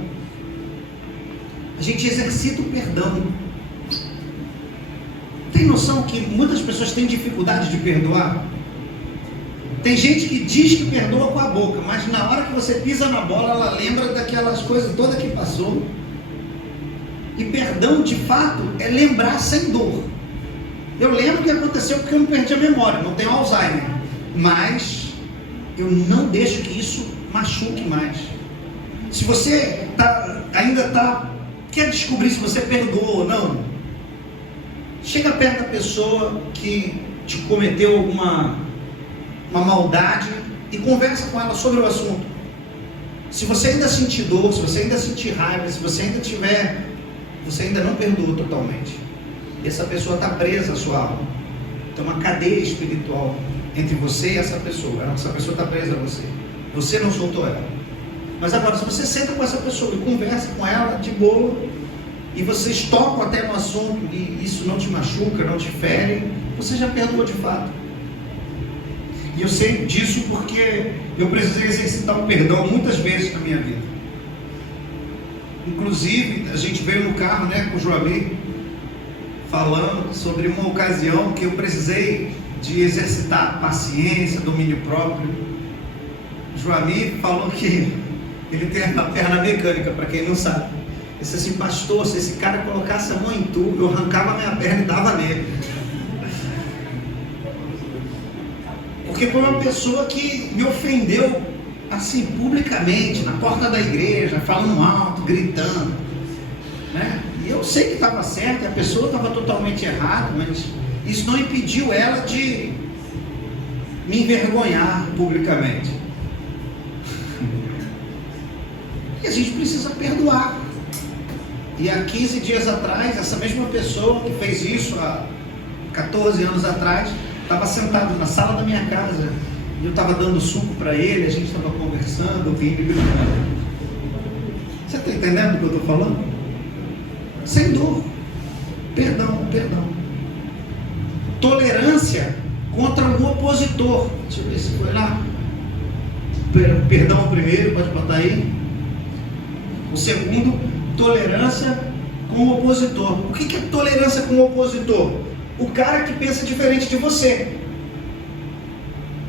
A gente exercita o perdão. Tem noção que muitas pessoas têm dificuldade de perdoar? Tem gente que diz que perdoa com a boca, mas na hora que você pisa na bola, ela lembra daquelas coisas todas que passou. E perdão, de fato, é lembrar sem dor. Eu lembro o que aconteceu porque eu não perdi a memória, não tenho Alzheimer. Mas eu não deixo que isso machuque mais. Se você quer descobrir se você perdoou ou não, chega perto da pessoa que te cometeu uma maldade e conversa com ela sobre o assunto. Se você ainda sentir dor, se você ainda sentir raiva, se você ainda não perdoou totalmente. E essa pessoa está presa à sua alma. Tem uma cadeia espiritual entre você e essa pessoa. Essa pessoa está presa a você. Você não soltou ela. Mas agora, se você senta com essa pessoa e conversa com ela de boa, e vocês tocam até no assunto, e isso não te machuca, não te fere, você já perdoou de fato. E eu sei disso porque eu precisei exercitar o perdão muitas vezes na minha vida. Inclusive, a gente veio no carro, né, com o Joamir, falando sobre uma ocasião que eu precisei de exercitar paciência, domínio próprio. O Joamir falou que ele tem a perna mecânica, para quem não sabe. Ele disse assim: pastor, se esse cara colocasse a mão em tu, eu arrancava minha perna e dava nele. Porque foi uma pessoa que me ofendeu assim publicamente, na porta da igreja, falando alto, gritando, né? E eu sei que estava certo, e a pessoa estava totalmente errada, mas isso não impediu ela de me envergonhar publicamente. E a gente precisa perdoar. E há 15 dias atrás, essa mesma pessoa que fez isso há 14 anos atrás, estava sentado na sala da minha casa, e eu estava dando suco para ele, a gente estava conversando, ouvindo e brincando. Você está entendendo o que eu estou falando? Sem dor. Perdão. Tolerância contra o opositor. Deixa eu ver se foi lá. Perdão o primeiro, pode botar aí. O segundo, tolerância com o opositor. O que é tolerância com o opositor? O cara que pensa diferente de você.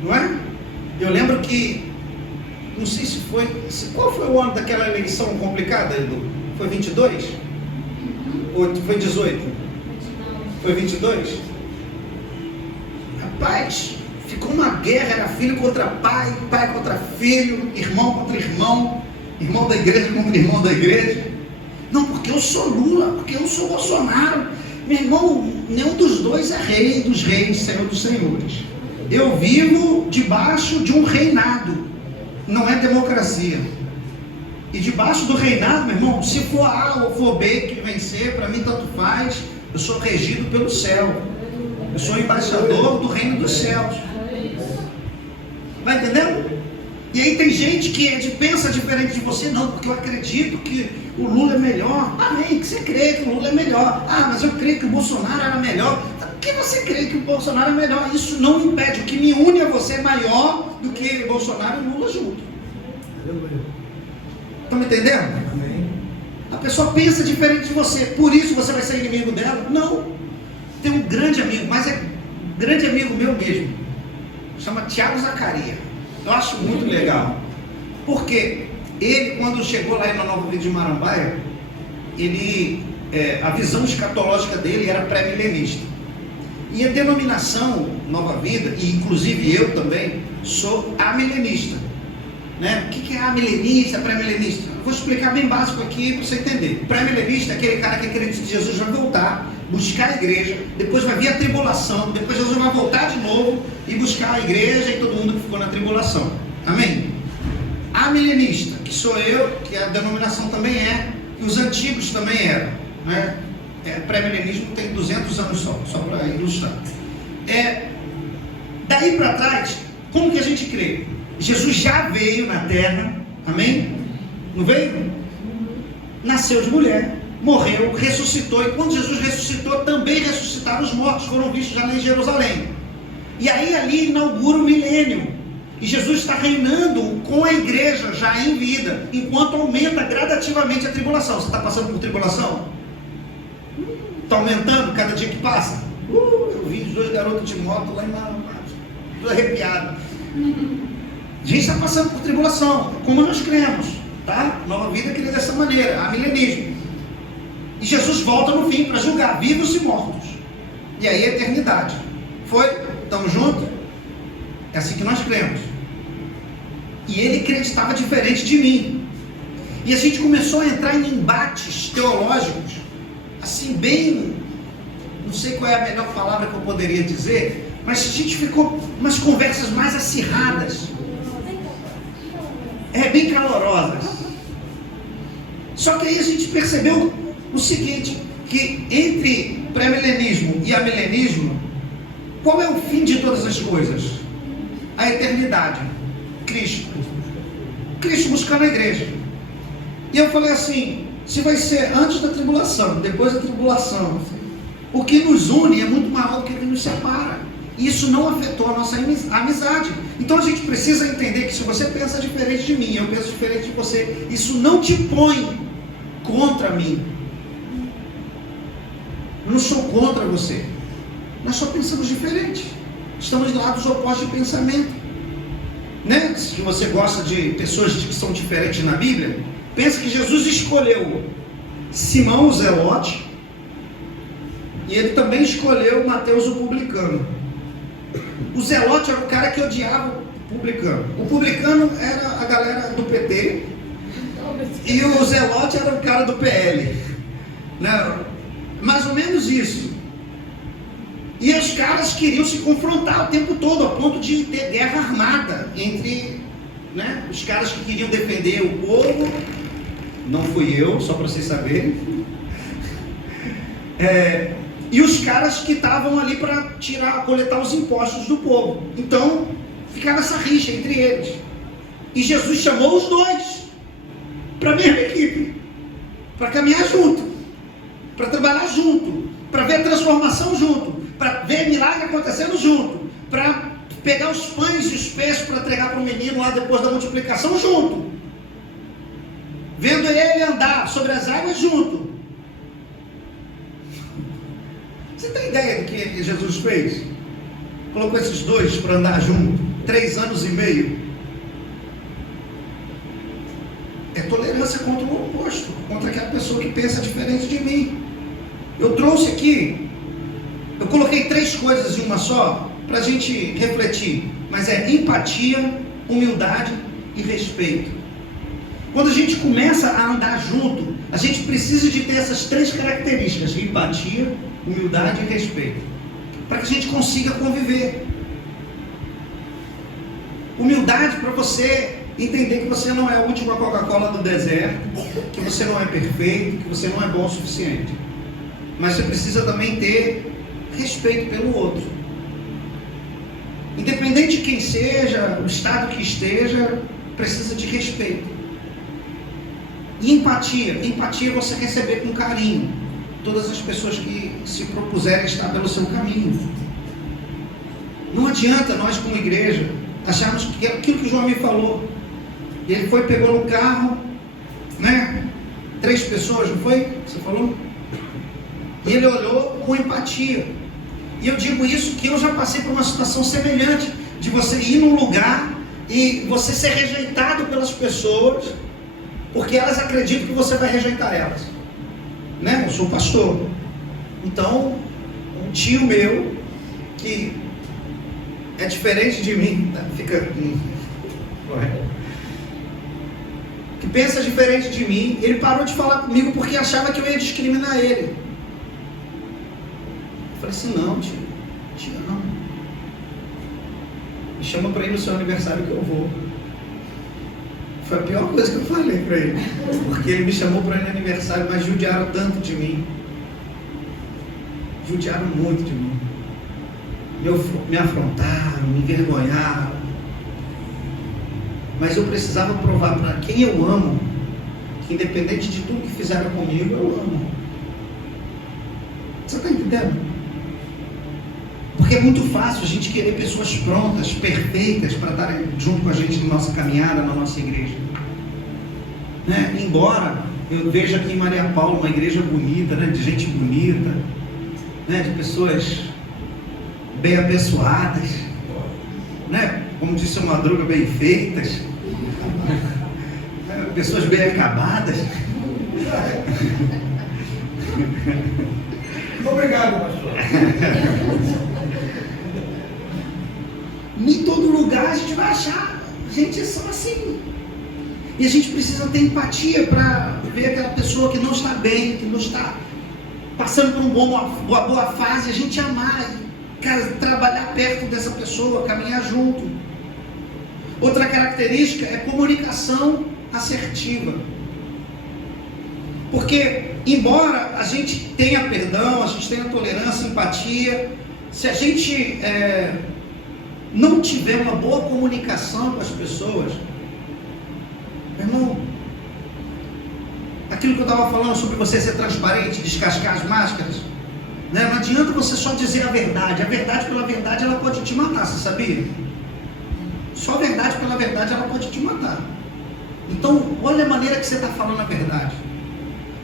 Não é? Eu lembro que, não sei se foi, qual foi o ano daquela eleição complicada, Edu? Foi 22? Ou foi 18? Foi 22? Rapaz, ficou uma guerra, era filho contra pai, pai contra filho, irmão contra irmão, irmão da igreja contra irmão da igreja. Não, porque eu sou Lula, porque eu sou Bolsonaro. Meu irmão, nenhum dos dois é rei dos reis, senhor dos senhores. Eu vivo debaixo de um reinado, não é democracia. E debaixo do reinado, meu irmão, se for A ou for B que vencer, para mim tanto faz. Eu sou regido pelo céu. Eu sou embaixador do reino dos céus. Vai entendendo? E aí tem gente que pensa diferente de você. Não, porque eu acredito que o Lula é melhor. Amém, que você crê que o Lula é melhor. Ah, mas eu creio que o Bolsonaro era melhor. Por que você crê que o Bolsonaro é melhor? Isso não impede. O que me une a você é maior do que Bolsonaro e Lula junto. Estão me entendendo? Amém. A pessoa pensa diferente de você, por isso você vai ser inimigo dela? Não. Tem um grande amigo, mas é grande amigo meu mesmo, chama Tiago Zacaria. Eu acho muito legal, porque ele, quando chegou lá na Nova Vida de Marambaia, a visão escatológica dele era pré-milenista. E a denominação Nova Vida, e inclusive eu também, sou amilenista. Né? O que é amilenista, pré-milenista? Eu vou explicar bem básico aqui para você entender. Pré-milenista é aquele cara que acredita que Jesus vai voltar, buscar a igreja, depois vai vir a tribulação, depois Jesus vai voltar de novo e buscar a igreja e todo mundo que ficou na tribulação. Amém? Amilenista, que sou eu, que a denominação também é, e os antigos também eram. Né? Pré-milenismo tem 200 anos só para ilustrar. Daí para trás, como que a gente crê? Jesus já veio na terra, amém? Não veio? Nasceu de mulher, morreu, ressuscitou, e quando Jesus ressuscitou, também ressuscitaram os mortos, foram vistos já em Jerusalém. E aí ali inaugura o milênio, e Jesus está reinando com a igreja já em vida, enquanto aumenta gradativamente a tribulação. Você está passando por tribulação? Está aumentando cada dia que passa? Eu vi os 2 garotos de moto lá em Maranhão, estou arrepiado. A gente está passando por tribulação, como nós cremos, tá? Nova Vida queria dessa maneira, amilenismo. E Jesus volta no fim para julgar vivos e mortos. E aí a eternidade. Foi? Estamos juntos? É assim que nós cremos. E ele acreditava diferente de mim. E a gente começou a entrar em embates teológicos, assim bem, não sei qual é a melhor palavra que eu poderia dizer, mas a gente ficou umas conversas mais acirradas. Bem calorosas. Só que aí a gente percebeu o seguinte, que entre pré-milenismo e amilenismo, qual é o fim de todas as coisas? A eternidade. Cristo. Cristo buscando a igreja. E eu falei assim, se vai ser antes da tribulação, depois da tribulação, o que nos une é muito maior do que nos separa. isso não afetou a nossa amizade. Então a gente precisa entender que se você pensa diferente de mim, eu penso diferente de você, isso não te põe contra mim. Eu não sou contra você. Nós só pensamos diferente. Estamos em lados opostos de pensamento. Né? Se você gosta de pessoas que são diferentes na Bíblia, pensa que Jesus escolheu Simão o Zelote e ele também escolheu Mateus o publicano. O Zelote era o cara que odiava o publicano. O publicano era a galera do PT e o Zelote era o cara do PL. Né? Mais ou menos isso. E os caras queriam se confrontar o tempo todo, a ponto de ter guerra armada entre, né, os caras que queriam defender o povo. Não fui eu, só para vocês saberem. E os caras que estavam ali para coletar os impostos do povo. Então, ficava essa rixa entre eles. E Jesus chamou os dois para a mesma equipe, para caminhar junto, para trabalhar junto, para ver a transformação junto, para ver milagre acontecendo junto, para pegar os pães e os peixes para entregar para o menino lá depois da multiplicação junto, vendo ele andar sobre as águas junto. Você tem ideia do que Jesus fez? Colocou esses dois para andar junto, 3 anos e meio. É tolerância contra o oposto, contra aquela pessoa que pensa diferente de mim. Eu trouxe aqui, eu coloquei 3 coisas em uma só, para a gente refletir, mas é empatia, humildade e respeito. Quando a gente começa a andar junto, a gente precisa de ter essas 3 características: empatia, humildade e respeito, para que a gente consiga conviver. Humildade para você entender que você não é a última Coca-Cola do deserto, que você não é perfeito, que você não é bom o suficiente. Mas você precisa também ter respeito pelo outro. Independente de quem seja, o estado que esteja, precisa de respeito. E empatia. Empatia é você receber com carinho todas as pessoas que se propuserem estar pelo seu caminho. Não adianta nós, como igreja, acharmos que é aquilo que o João me falou. Ele foi, pegou no carro, né? 3 pessoas, não foi? Você falou? E ele olhou com empatia. E eu digo isso que eu já passei por uma situação semelhante, de você ir num lugar e você ser rejeitado pelas pessoas, porque elas acreditam que você vai rejeitar elas. Né? Eu sou pastor. Então, um tio meu, que é diferente de mim, que pensa diferente de mim, ele parou de falar comigo porque achava que eu ia discriminar ele. Eu falei assim: não, tio, não. Me chama para ir no seu aniversário que eu vou. Foi a pior coisa que eu falei para ele, porque ele me chamou para ir no aniversário, mas judiaram tanto de mim. Judiaram muito de mim. Me afrontaram, me envergonharam. Mas eu precisava provar para quem eu amo, que independente de tudo que fizeram comigo, eu amo. Você está entendendo? Porque é muito fácil a gente querer pessoas prontas, perfeitas, para estarem junto com a gente na nossa caminhada, na nossa igreja. Né? Embora eu veja aqui em Maria Paula uma igreja bonita, né? De gente bonita, né? De pessoas bem apessoadas, né? Como disse o Madruga, bem feitas, pessoas bem acabadas. Obrigado, pastor. Em todo lugar a gente vai achar gente só assim. E a gente precisa ter empatia para ver aquela pessoa que não está bem, que não está passando por uma boa fase, a gente amar, trabalhar perto dessa pessoa, caminhar junto. Outra característica é comunicação assertiva. Porque, embora a gente tenha perdão, a gente tenha tolerância, empatia, se a gente não tiver uma boa comunicação com as pessoas, irmão, aquilo que eu estava falando sobre você ser transparente, descascar as máscaras, Né? Não adianta você só dizer a verdade pela verdade ela pode te matar, você sabia? Só a verdade pela verdade ela pode te matar. Então, olha a maneira que você está falando a verdade.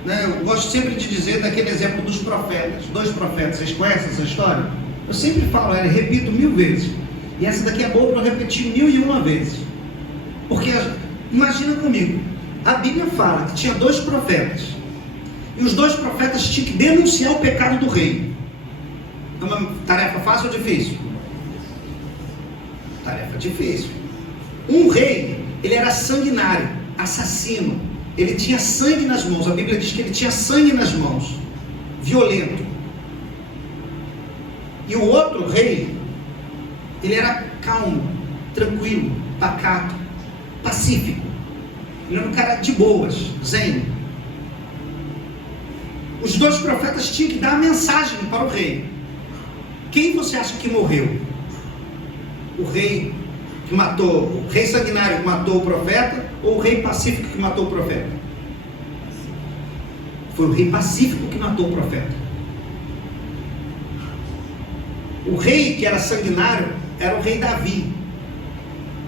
Né? Eu gosto sempre de dizer daquele exemplo dos profetas, 2 profetas, vocês conhecem essa história? Eu sempre falo, eu repito 1000 vezes. E essa daqui é boa para eu repetir 1001 vezes. Porque, imagina comigo, a Bíblia fala que tinha 2 profetas. E os 2 profetas tinham que denunciar o pecado do rei. É uma tarefa fácil ou difícil? Tarefa difícil. Um rei, ele era sanguinário, assassino. Ele tinha sangue nas mãos. A Bíblia diz que ele tinha sangue nas mãos. Violento. E o outro rei, ele era calmo, tranquilo, pacato, pacífico. Ele era um cara de boas, zen. Os 2 profetas tinham que dar a mensagem para o rei. Quem você acha que morreu? O rei que matou, o rei sanguinário que matou o profeta, ou o rei pacífico que matou o profeta? Foi o rei pacífico que matou o profeta. O rei que era sanguinário era o rei Davi.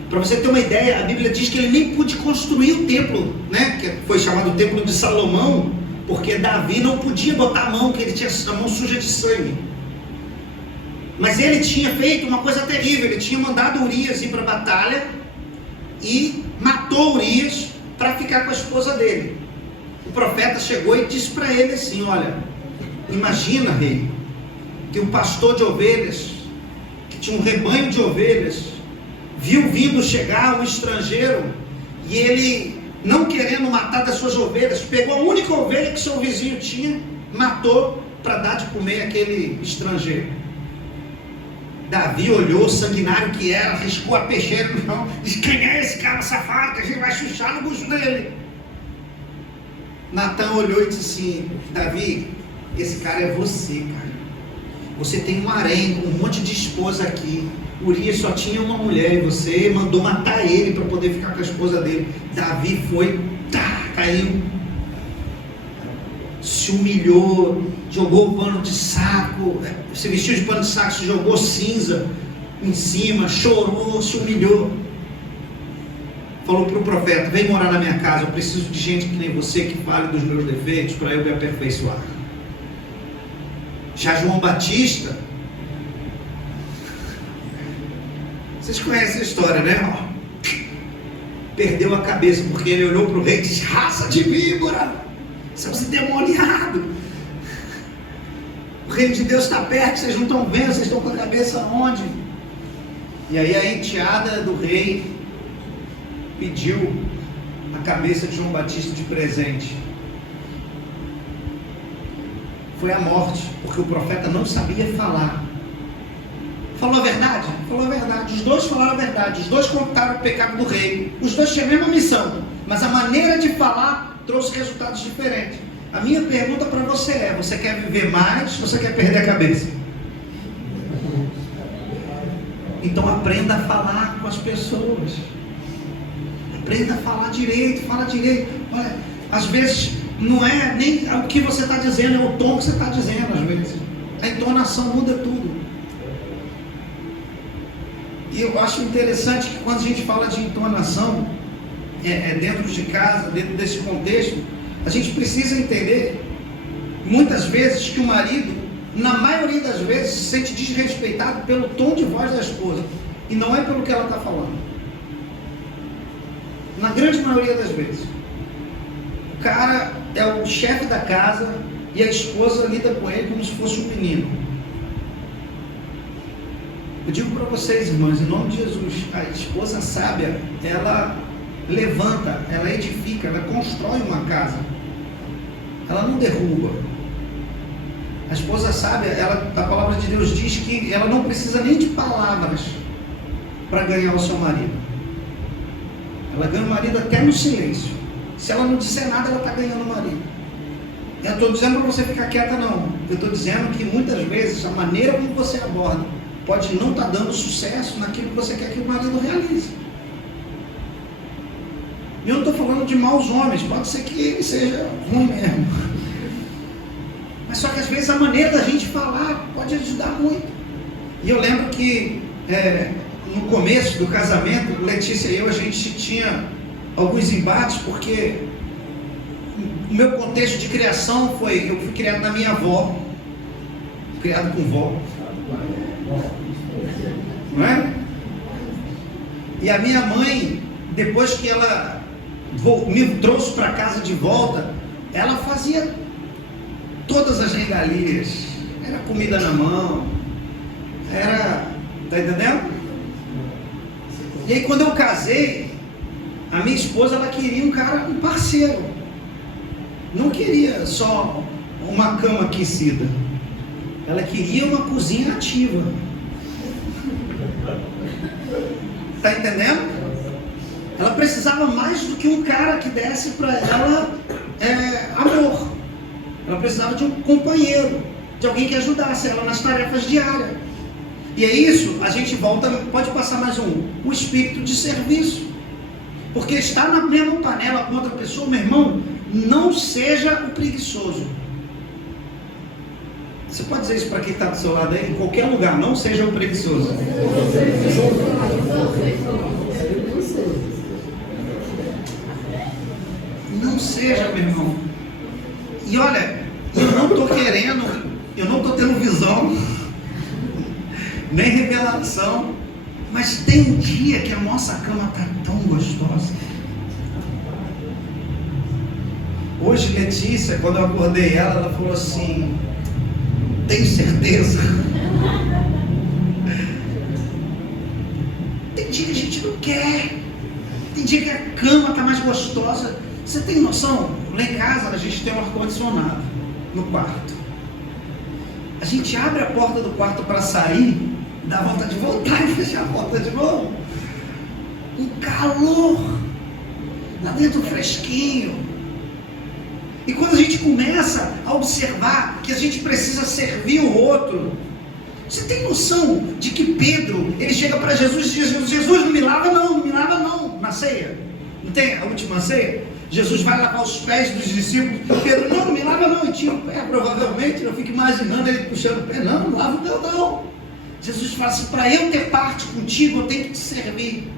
Para você ter uma ideia, a Bíblia diz que ele nem pôde construir o templo, né? Que foi chamado o templo de Salomão, porque Davi não podia botar a mão, que ele tinha a mão suja de sangue. Mas ele tinha feito uma coisa terrível. Ele tinha mandado Urias ir para a batalha e matou Urias para ficar com a esposa dele. O profeta chegou e disse para ele assim: olha, imagina, rei, que um pastor de ovelhas, que tinha um rebanho de ovelhas, viu vindo chegar um estrangeiro, e ele, não querendo matar das suas ovelhas, pegou a única ovelha que seu vizinho tinha, matou para dar de comer aquele estrangeiro. Davi olhou, sanguinário que era, riscou a peixeira no chão, disse: quem é esse cara safado que a gente vai chuchar no bucho dele? Natan olhou e disse assim: Davi, esse cara é você, cara. Você tem um harém, um monte de esposa aqui. Urias só tinha uma mulher e você mandou matar ele para poder ficar com a esposa dele. Davi foi, caiu, se humilhou, jogou pano de saco, se vestiu de pano de saco, se jogou cinza em cima, chorou, se humilhou. Falou para o profeta: vem morar na minha casa, eu preciso de gente que nem você, que fale dos meus defeitos para eu me aperfeiçoar. Já João Batista, vocês conhecem a história, né? Perdeu a cabeça porque ele olhou para o rei e disse: raça de víbora, somos endemoniados, o reino de Deus está perto, vocês não estão vendo, vocês estão com a cabeça onde? E aí a enteada do rei pediu a cabeça de João Batista de presente. Foi a morte, porque o profeta não sabia falar. Falou a verdade? Falou a verdade. Os 2 falaram a verdade, os 2 contaram o pecado do rei, os 2 tinham a mesma missão, mas a maneira de falar trouxe resultados diferentes. A minha pergunta para você é: você quer viver mais ou você quer perder a cabeça? Então aprenda a falar com as pessoas. Aprenda a falar direito, fala direito. Olha, às vezes não é nem o que você está dizendo, é o tom que você está dizendo. Às vezes a entonação muda tudo. E eu acho interessante que quando a gente fala de entonação, dentro de casa, dentro desse contexto, a gente precisa entender muitas vezes que o marido, na maioria das vezes, se sente desrespeitado pelo tom de voz da esposa, e não é pelo que ela está falando. Na grande maioria das vezes, o cara é o chefe da casa e a esposa lida com ele como se fosse um menino. Eu digo para vocês, irmãos, em nome de Jesus, a esposa sábia, ela levanta, ela edifica, ela constrói uma casa, ela não derruba. A esposa sábia, a palavra de Deus diz que ela não precisa nem de palavras para ganhar o seu marido. Ela ganha o marido até no silêncio. Se ela não disser nada, ela está ganhando o marido. Eu estou dizendo para você ficar quieta, não. Eu estou dizendo que muitas vezes a maneira como você aborda pode não estar dando sucesso naquilo que você quer que o marido realize. E eu não estou falando de maus homens, pode ser que ele seja ruim mesmo. Mas só que às vezes a maneira da gente falar pode ajudar muito. E eu lembro que no começo do casamento, Letícia e eu, a gente tinha alguns embates, porque o meu contexto de criação foi, eu fui criado na minha avó, criado com vó, não é? E a minha mãe, depois que ela me trouxe para casa de volta, ela fazia todas as regalias, era comida na mão, tá entendendo? E aí quando eu casei, a minha esposa, ela queria um parceiro, não queria só uma cama aquecida, ela queria uma cozinha ativa, tá entendendo? Ela precisava mais do que um cara que desse para ela amor. Ela precisava de um companheiro, de alguém que ajudasse ela nas tarefas diárias. E é isso, a gente volta, pode passar mais o espírito de serviço. Porque estar na mesma panela com outra pessoa, meu irmão, não seja o preguiçoso. Você pode dizer isso para quem está do seu lado aí, em qualquer lugar, não seja o preguiçoso. Não seja, meu irmão. E olha, eu não estou tendo visão, nem revelação, mas tem um dia que a nossa cama está tão gostosa. Hoje, Letícia, quando eu acordei ela falou assim: tenho certeza? Tem dia que a gente não quer, tem dia que a cama está mais gostosa. Você tem noção? Lá em casa a gente tem um ar-condicionado no quarto. A gente abre a porta do quarto para sair, dá vontade de voltar e fechar a porta de novo. Um calor, lá dentro fresquinho. E quando a gente começa a observar que a gente precisa servir o outro, você tem noção de que Pedro, ele chega para Jesus e diz: Jesus, não me lava não, na ceia. Não tem a última ceia? Jesus vai lavar os pés dos discípulos. Pedro, não me lava não. E tira o pé, provavelmente. Eu fico imaginando ele puxando o pé. Não lava o teu não. Jesus fala assim: para eu ter parte contigo, eu tenho que te servir.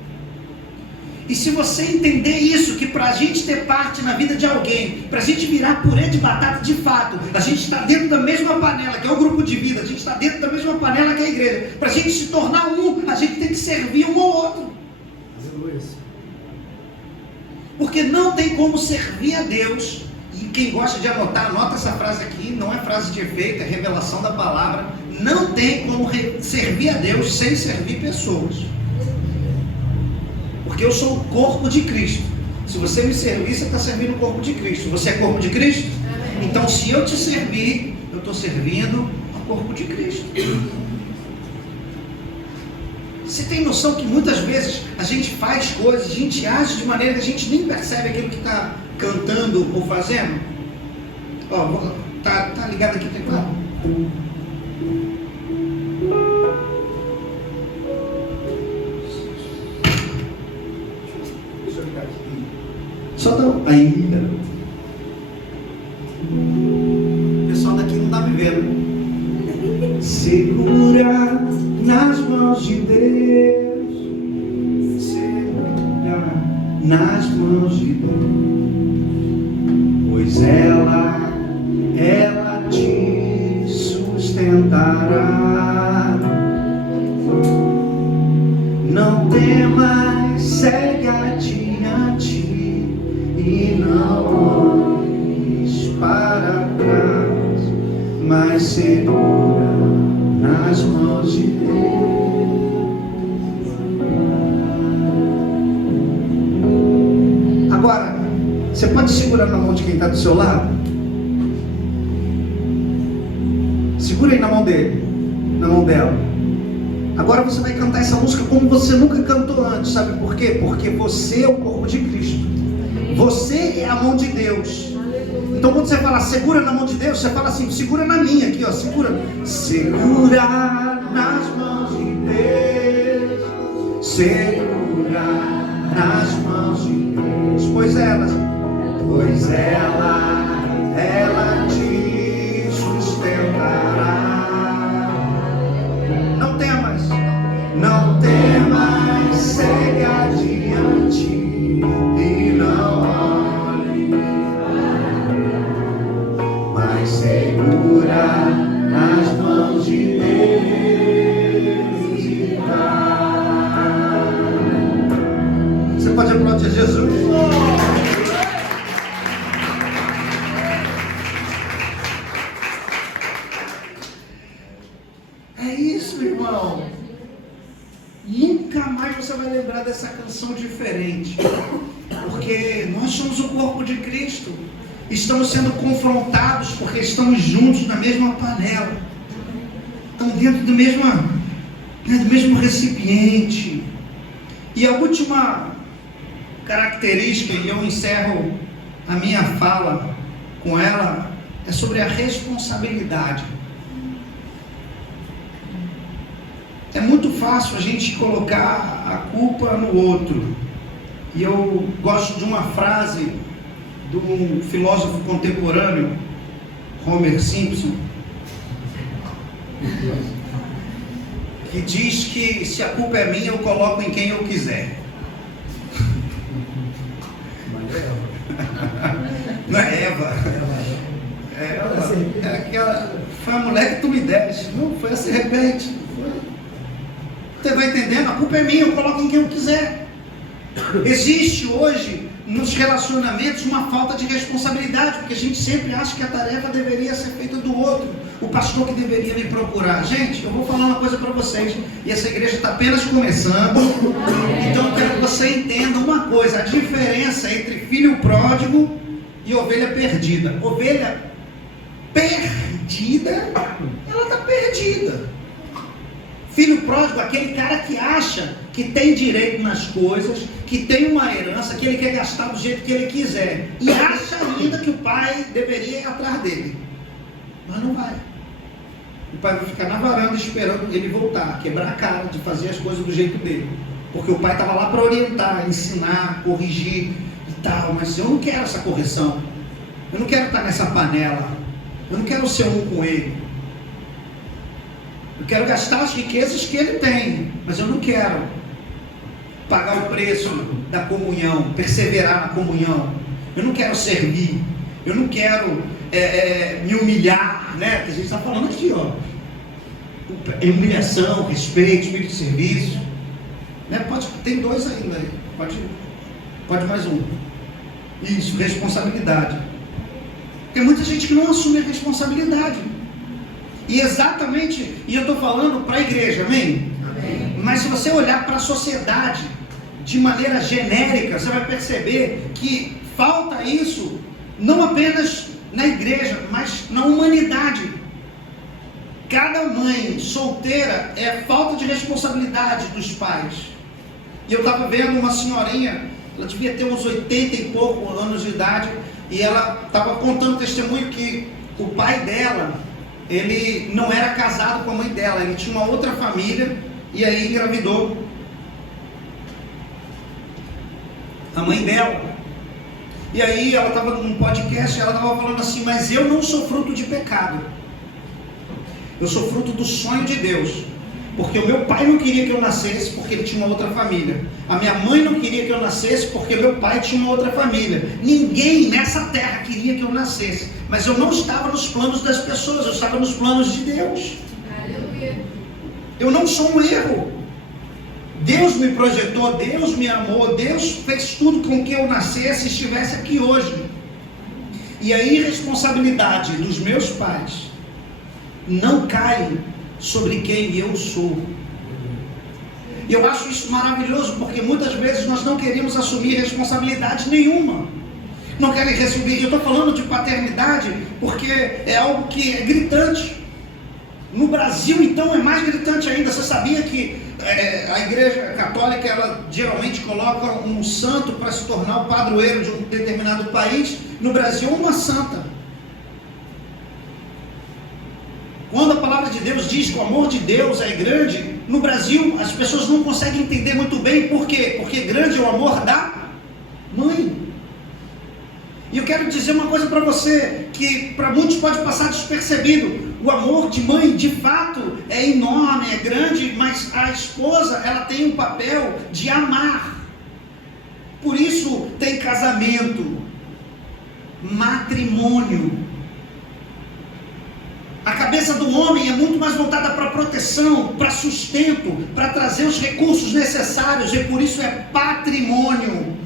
E se você entender isso, que para a gente ter parte na vida de alguém, para a gente virar purê de batata de fato, a gente está dentro da mesma panela, que é o grupo de vida, a gente está dentro da mesma panela que é a igreja. Para a gente se tornar um, a gente tem que servir um ao outro. Porque não tem como servir a Deus. E quem gosta de anotar, anota essa frase aqui, não é frase de efeito, é revelação da palavra. Não tem como servir a Deus sem servir pessoas. Porque eu sou o corpo de Cristo. Se você me servir, você está servindo o corpo de Cristo. Você é corpo de Cristo? Então, se eu te servir, eu estou servindo ao corpo de Cristo. Você tem noção que muitas vezes a gente faz coisas, a gente age de maneira que a gente nem percebe aquilo que está cantando ou fazendo? Ó, tá ligado aqui o teclado? Deixa eu ligar aqui. Só dá aí, garoto. O pessoal daqui não está me vendo. Segura nas mãos de Deus, segura nas mãos de Deus, pois ela te sustentará. Não temas, segue adiante e não olhes para trás, mas segura nas mãos de Deus. Agora, você pode segurar na mão de quem está do seu lado? Segura aí na mão dele, na mão dela. Agora você vai cantar essa música como você nunca cantou antes. Sabe por quê? Porque você é o corpo de Cristo. Você é a mão de Deus. Então quando você fala segura na mão de Deus, você fala assim: segura na minha aqui, ó, segura. Segura nas mãos de Deus, segura nas mãos de Deus, pois ela te sustenta. Não temas, segue adiante e não olhe, mas segura nas mãos de Deus e vai. Você pode aplaudir Jesus? É isso, irmão. Nunca mais você vai lembrar dessa canção diferente, porque nós somos o corpo de Cristo. Estamos sendo confrontados porque estamos juntos na mesma panela, estamos dentro do mesmo recipiente. E a última característica, e eu encerro a minha fala com ela, é sobre a responsabilidade. É muito fácil a gente colocar a culpa no outro. E eu gosto de uma frase de um filósofo contemporâneo, Homer Simpson, que diz que se a culpa é minha, eu coloco em quem eu quiser. Não é Eva. É aquela. Foi a mulher que tu me deste. Não, foi a serpente. Você vai entendendo? A culpa é minha, eu coloco em quem eu quiser. Existe hoje nos relacionamentos uma falta de responsabilidade, porque a gente sempre acha que a tarefa deveria ser feita do outro, o pastor que deveria me procurar. Gente, eu vou falar uma coisa para vocês, e essa igreja está apenas começando, então eu quero que você entenda uma coisa: a diferença entre filho pródigo e ovelha perdida. Ovelha perdida, ela está perdida. Filho pródigo, aquele cara que acha que tem direito nas coisas, que tem uma herança, que ele quer gastar do jeito que ele quiser, e acha ainda que o pai deveria ir atrás dele, mas não vai. O pai vai ficar na varanda esperando ele voltar, quebrar a cara de fazer as coisas do jeito dele, porque o pai estava lá para orientar, ensinar, corrigir e tal. Mas eu não quero essa correção, eu não quero estar nessa panela, eu não quero ser um com ele. Eu quero gastar as riquezas que ele tem, mas eu não quero pagar o preço da comunhão, perseverar na comunhão. Eu não quero servir, eu não quero me humilhar, né? Que a gente está falando aqui, ó. Humilhação, respeito, espírito de serviço, né? Tem dois ainda, pode mais um. Isso, responsabilidade. Tem muita gente que não assume a responsabilidade. E exatamente, e eu estou falando para a igreja, amém? Amém? Mas se você olhar para a sociedade de maneira genérica, você vai perceber que falta isso, não apenas na igreja, mas na humanidade. Cada mãe solteira é falta de responsabilidade dos pais. E eu estava vendo uma senhorinha, ela devia ter uns 80 e poucos anos de idade, e ela estava contando testemunho que o pai dela, ele não era casado com a mãe dela, ele tinha uma outra família, e aí engravidou a mãe dela. E aí ela estava num podcast, ela estava falando assim: mas eu não sou fruto de pecado, eu sou fruto do sonho de Deus, porque o meu pai não queria que eu nascesse, porque ele tinha uma outra família. A minha mãe não queria que eu nascesse, porque meu pai tinha uma outra família. Ninguém nessa terra queria que eu nascesse, mas eu não estava nos planos das pessoas, eu estava nos planos de Deus. Aleluia. Eu não sou um erro. Deus me projetou, Deus me amou, Deus fez tudo com que eu nascesse e estivesse aqui hoje. E a irresponsabilidade dos meus pais não cai sobre quem eu sou. E eu acho isso maravilhoso, porque muitas vezes nós não queremos assumir responsabilidade nenhuma. Não querem receber. Eu estou falando de paternidade porque é algo que é gritante. No Brasil, então, é mais gritante ainda. Você sabia que a igreja católica, ela geralmente coloca um santo para se tornar o padroeiro de um determinado país? No Brasil, uma santa. Quando a palavra de Deus diz que o amor de Deus é grande, no Brasil as pessoas não conseguem entender muito bem por quê? Porque grande é o amor da mãe. E eu quero dizer uma coisa para você, que para muitos pode passar despercebido. o amor de mãe de fato é enorme, é grande, mas a esposa, ela tem um papel de amar. Por isso tem casamento, matrimônio. A cabeça do homem é muito mais voltada para proteção, para sustento, para trazer os recursos necessários, e por isso é patrimônio.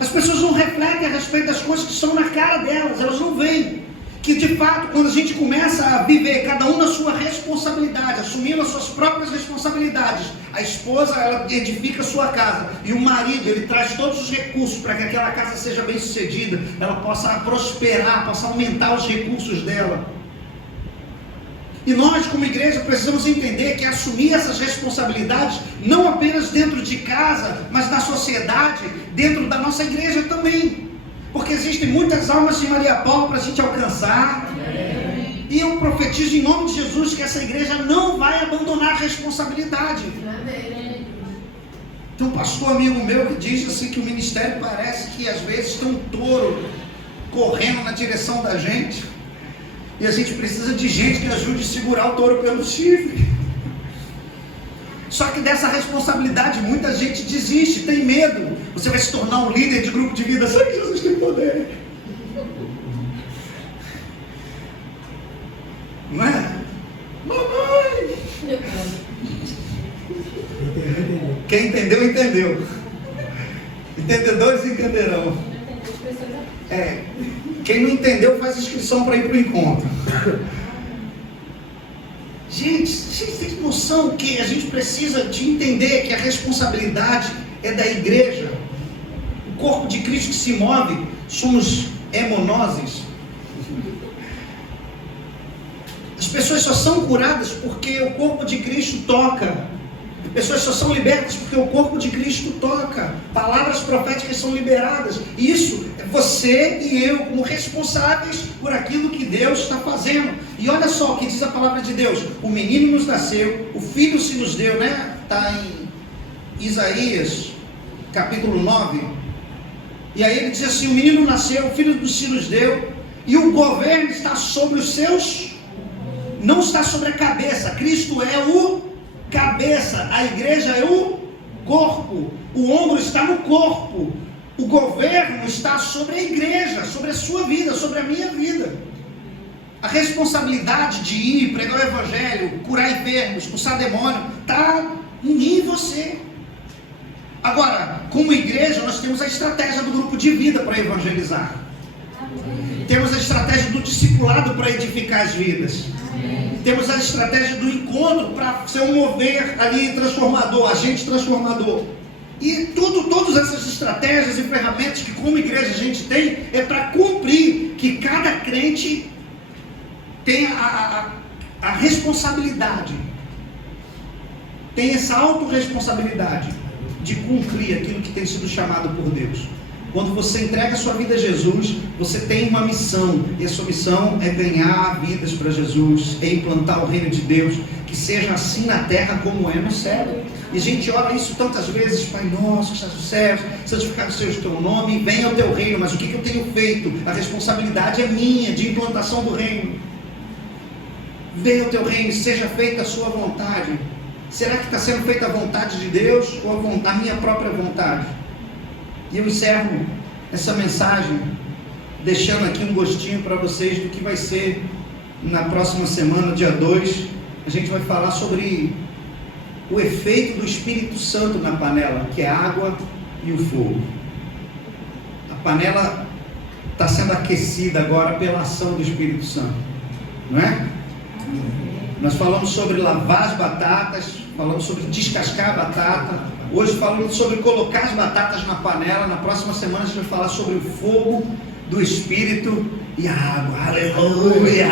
As pessoas não refletem a respeito das coisas que estão na cara delas, elas não veem que de fato, quando a gente começa a viver cada um na sua responsabilidade, assumindo as suas próprias responsabilidades, a esposa, ela edifica a sua casa, e o marido, ele traz todos os recursos para que aquela casa seja bem sucedida, ela possa prosperar, possa aumentar os recursos dela. E nós, como igreja, precisamos entender que assumir essas responsabilidades, não apenas dentro de casa, mas na sociedade, dentro da nossa igreja também. Porque existem muitas almas de Maria Paula para a gente alcançar. Amém. E eu profetizo em nome de Jesus que essa igreja não vai abandonar a responsabilidade. Amém. Tem um pastor amigo meu que diz assim que o ministério parece que às vezes tem um touro correndo na direção da gente. E a gente precisa de gente que ajude a segurar o touro pelo chifre. Só que dessa responsabilidade muita gente desiste, tem medo. Você vai se tornar um líder de grupo de vida. Sabe que Jesus tem poder? Não é? Mamãe! Quem entendeu, entendeu. Entendedores entenderão. Quem não entendeu faz inscrição para ir para o encontro. Gente, vocês têm noção que a gente precisa de entender que a responsabilidade é da igreja? O corpo de Cristo que se move, somos hemonoses. As pessoas só são curadas porque o corpo de Cristo toca. As pessoas só são libertas porque o corpo de Cristo toca. Palavras proféticas são liberadas. Isso é você e eu como responsáveis por aquilo que Deus está fazendo. E olha só o que diz a palavra de Deus. O menino nos nasceu, o filho se nos deu, né? Está em Isaías, capítulo 9. E aí ele diz assim, o menino nasceu, o filho se nos deu, e o governo está sobre os seus, não está sobre a cabeça. Cristo é o cabeça, a igreja é o corpo, o ombro está no corpo, o governo está sobre a igreja, sobre a sua vida, sobre a minha vida. A responsabilidade de ir, pregar o evangelho, curar enfermos, expulsar demônio, está em mim e você. Agora, como igreja, nós temos a estratégia do grupo de vida para evangelizar. Temos a estratégia do discipulado para edificar as vidas. Temos a estratégia do encontro para ser um mover ali transformador, agente transformador. E todas essas estratégias e ferramentas que como igreja a gente tem é para cumprir que cada crente tenha a responsabilidade, tem essa autorresponsabilidade de cumprir aquilo que tem sido chamado por Deus. Quando você entrega a sua vida a Jesus, você tem uma missão, e a sua missão é ganhar vidas para Jesus, é implantar o reino de Deus, que seja assim na terra como é no céu. E a gente ora isso tantas vezes, Pai nosso que estás nos céus, santificado seja o teu nome, venha o teu reino. Mas o que eu tenho feito? A responsabilidade é minha, de implantação do reino. Venha o teu reino, seja feita a sua vontade. Será que está sendo feita a vontade de Deus ou a minha própria vontade? E eu encerro essa mensagem deixando aqui um gostinho para vocês do que vai ser na próxima semana, dia 2. A gente vai falar sobre o efeito do Espírito Santo na panela, que é a água e o fogo. A panela está sendo aquecida agora pela ação do Espírito Santo, não é? Nós falamos sobre lavar as batatas, falamos sobre descascar a batata. Hoje falamos sobre colocar as batatas na panela. Na próxima semana a gente vai falar sobre o fogo do Espírito e a água. Aleluia!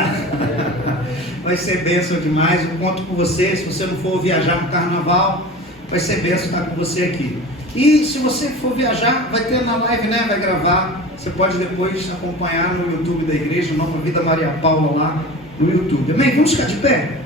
Vai ser bênção demais. Eu conto com você. Se você não for viajar no carnaval, vai ser bênção estar com você aqui. E se você for viajar, vai ter na live, né? Vai gravar. Você pode depois acompanhar no YouTube da igreja, Nova Vida Maria Paula lá no YouTube. Amém? Vamos ficar de pé?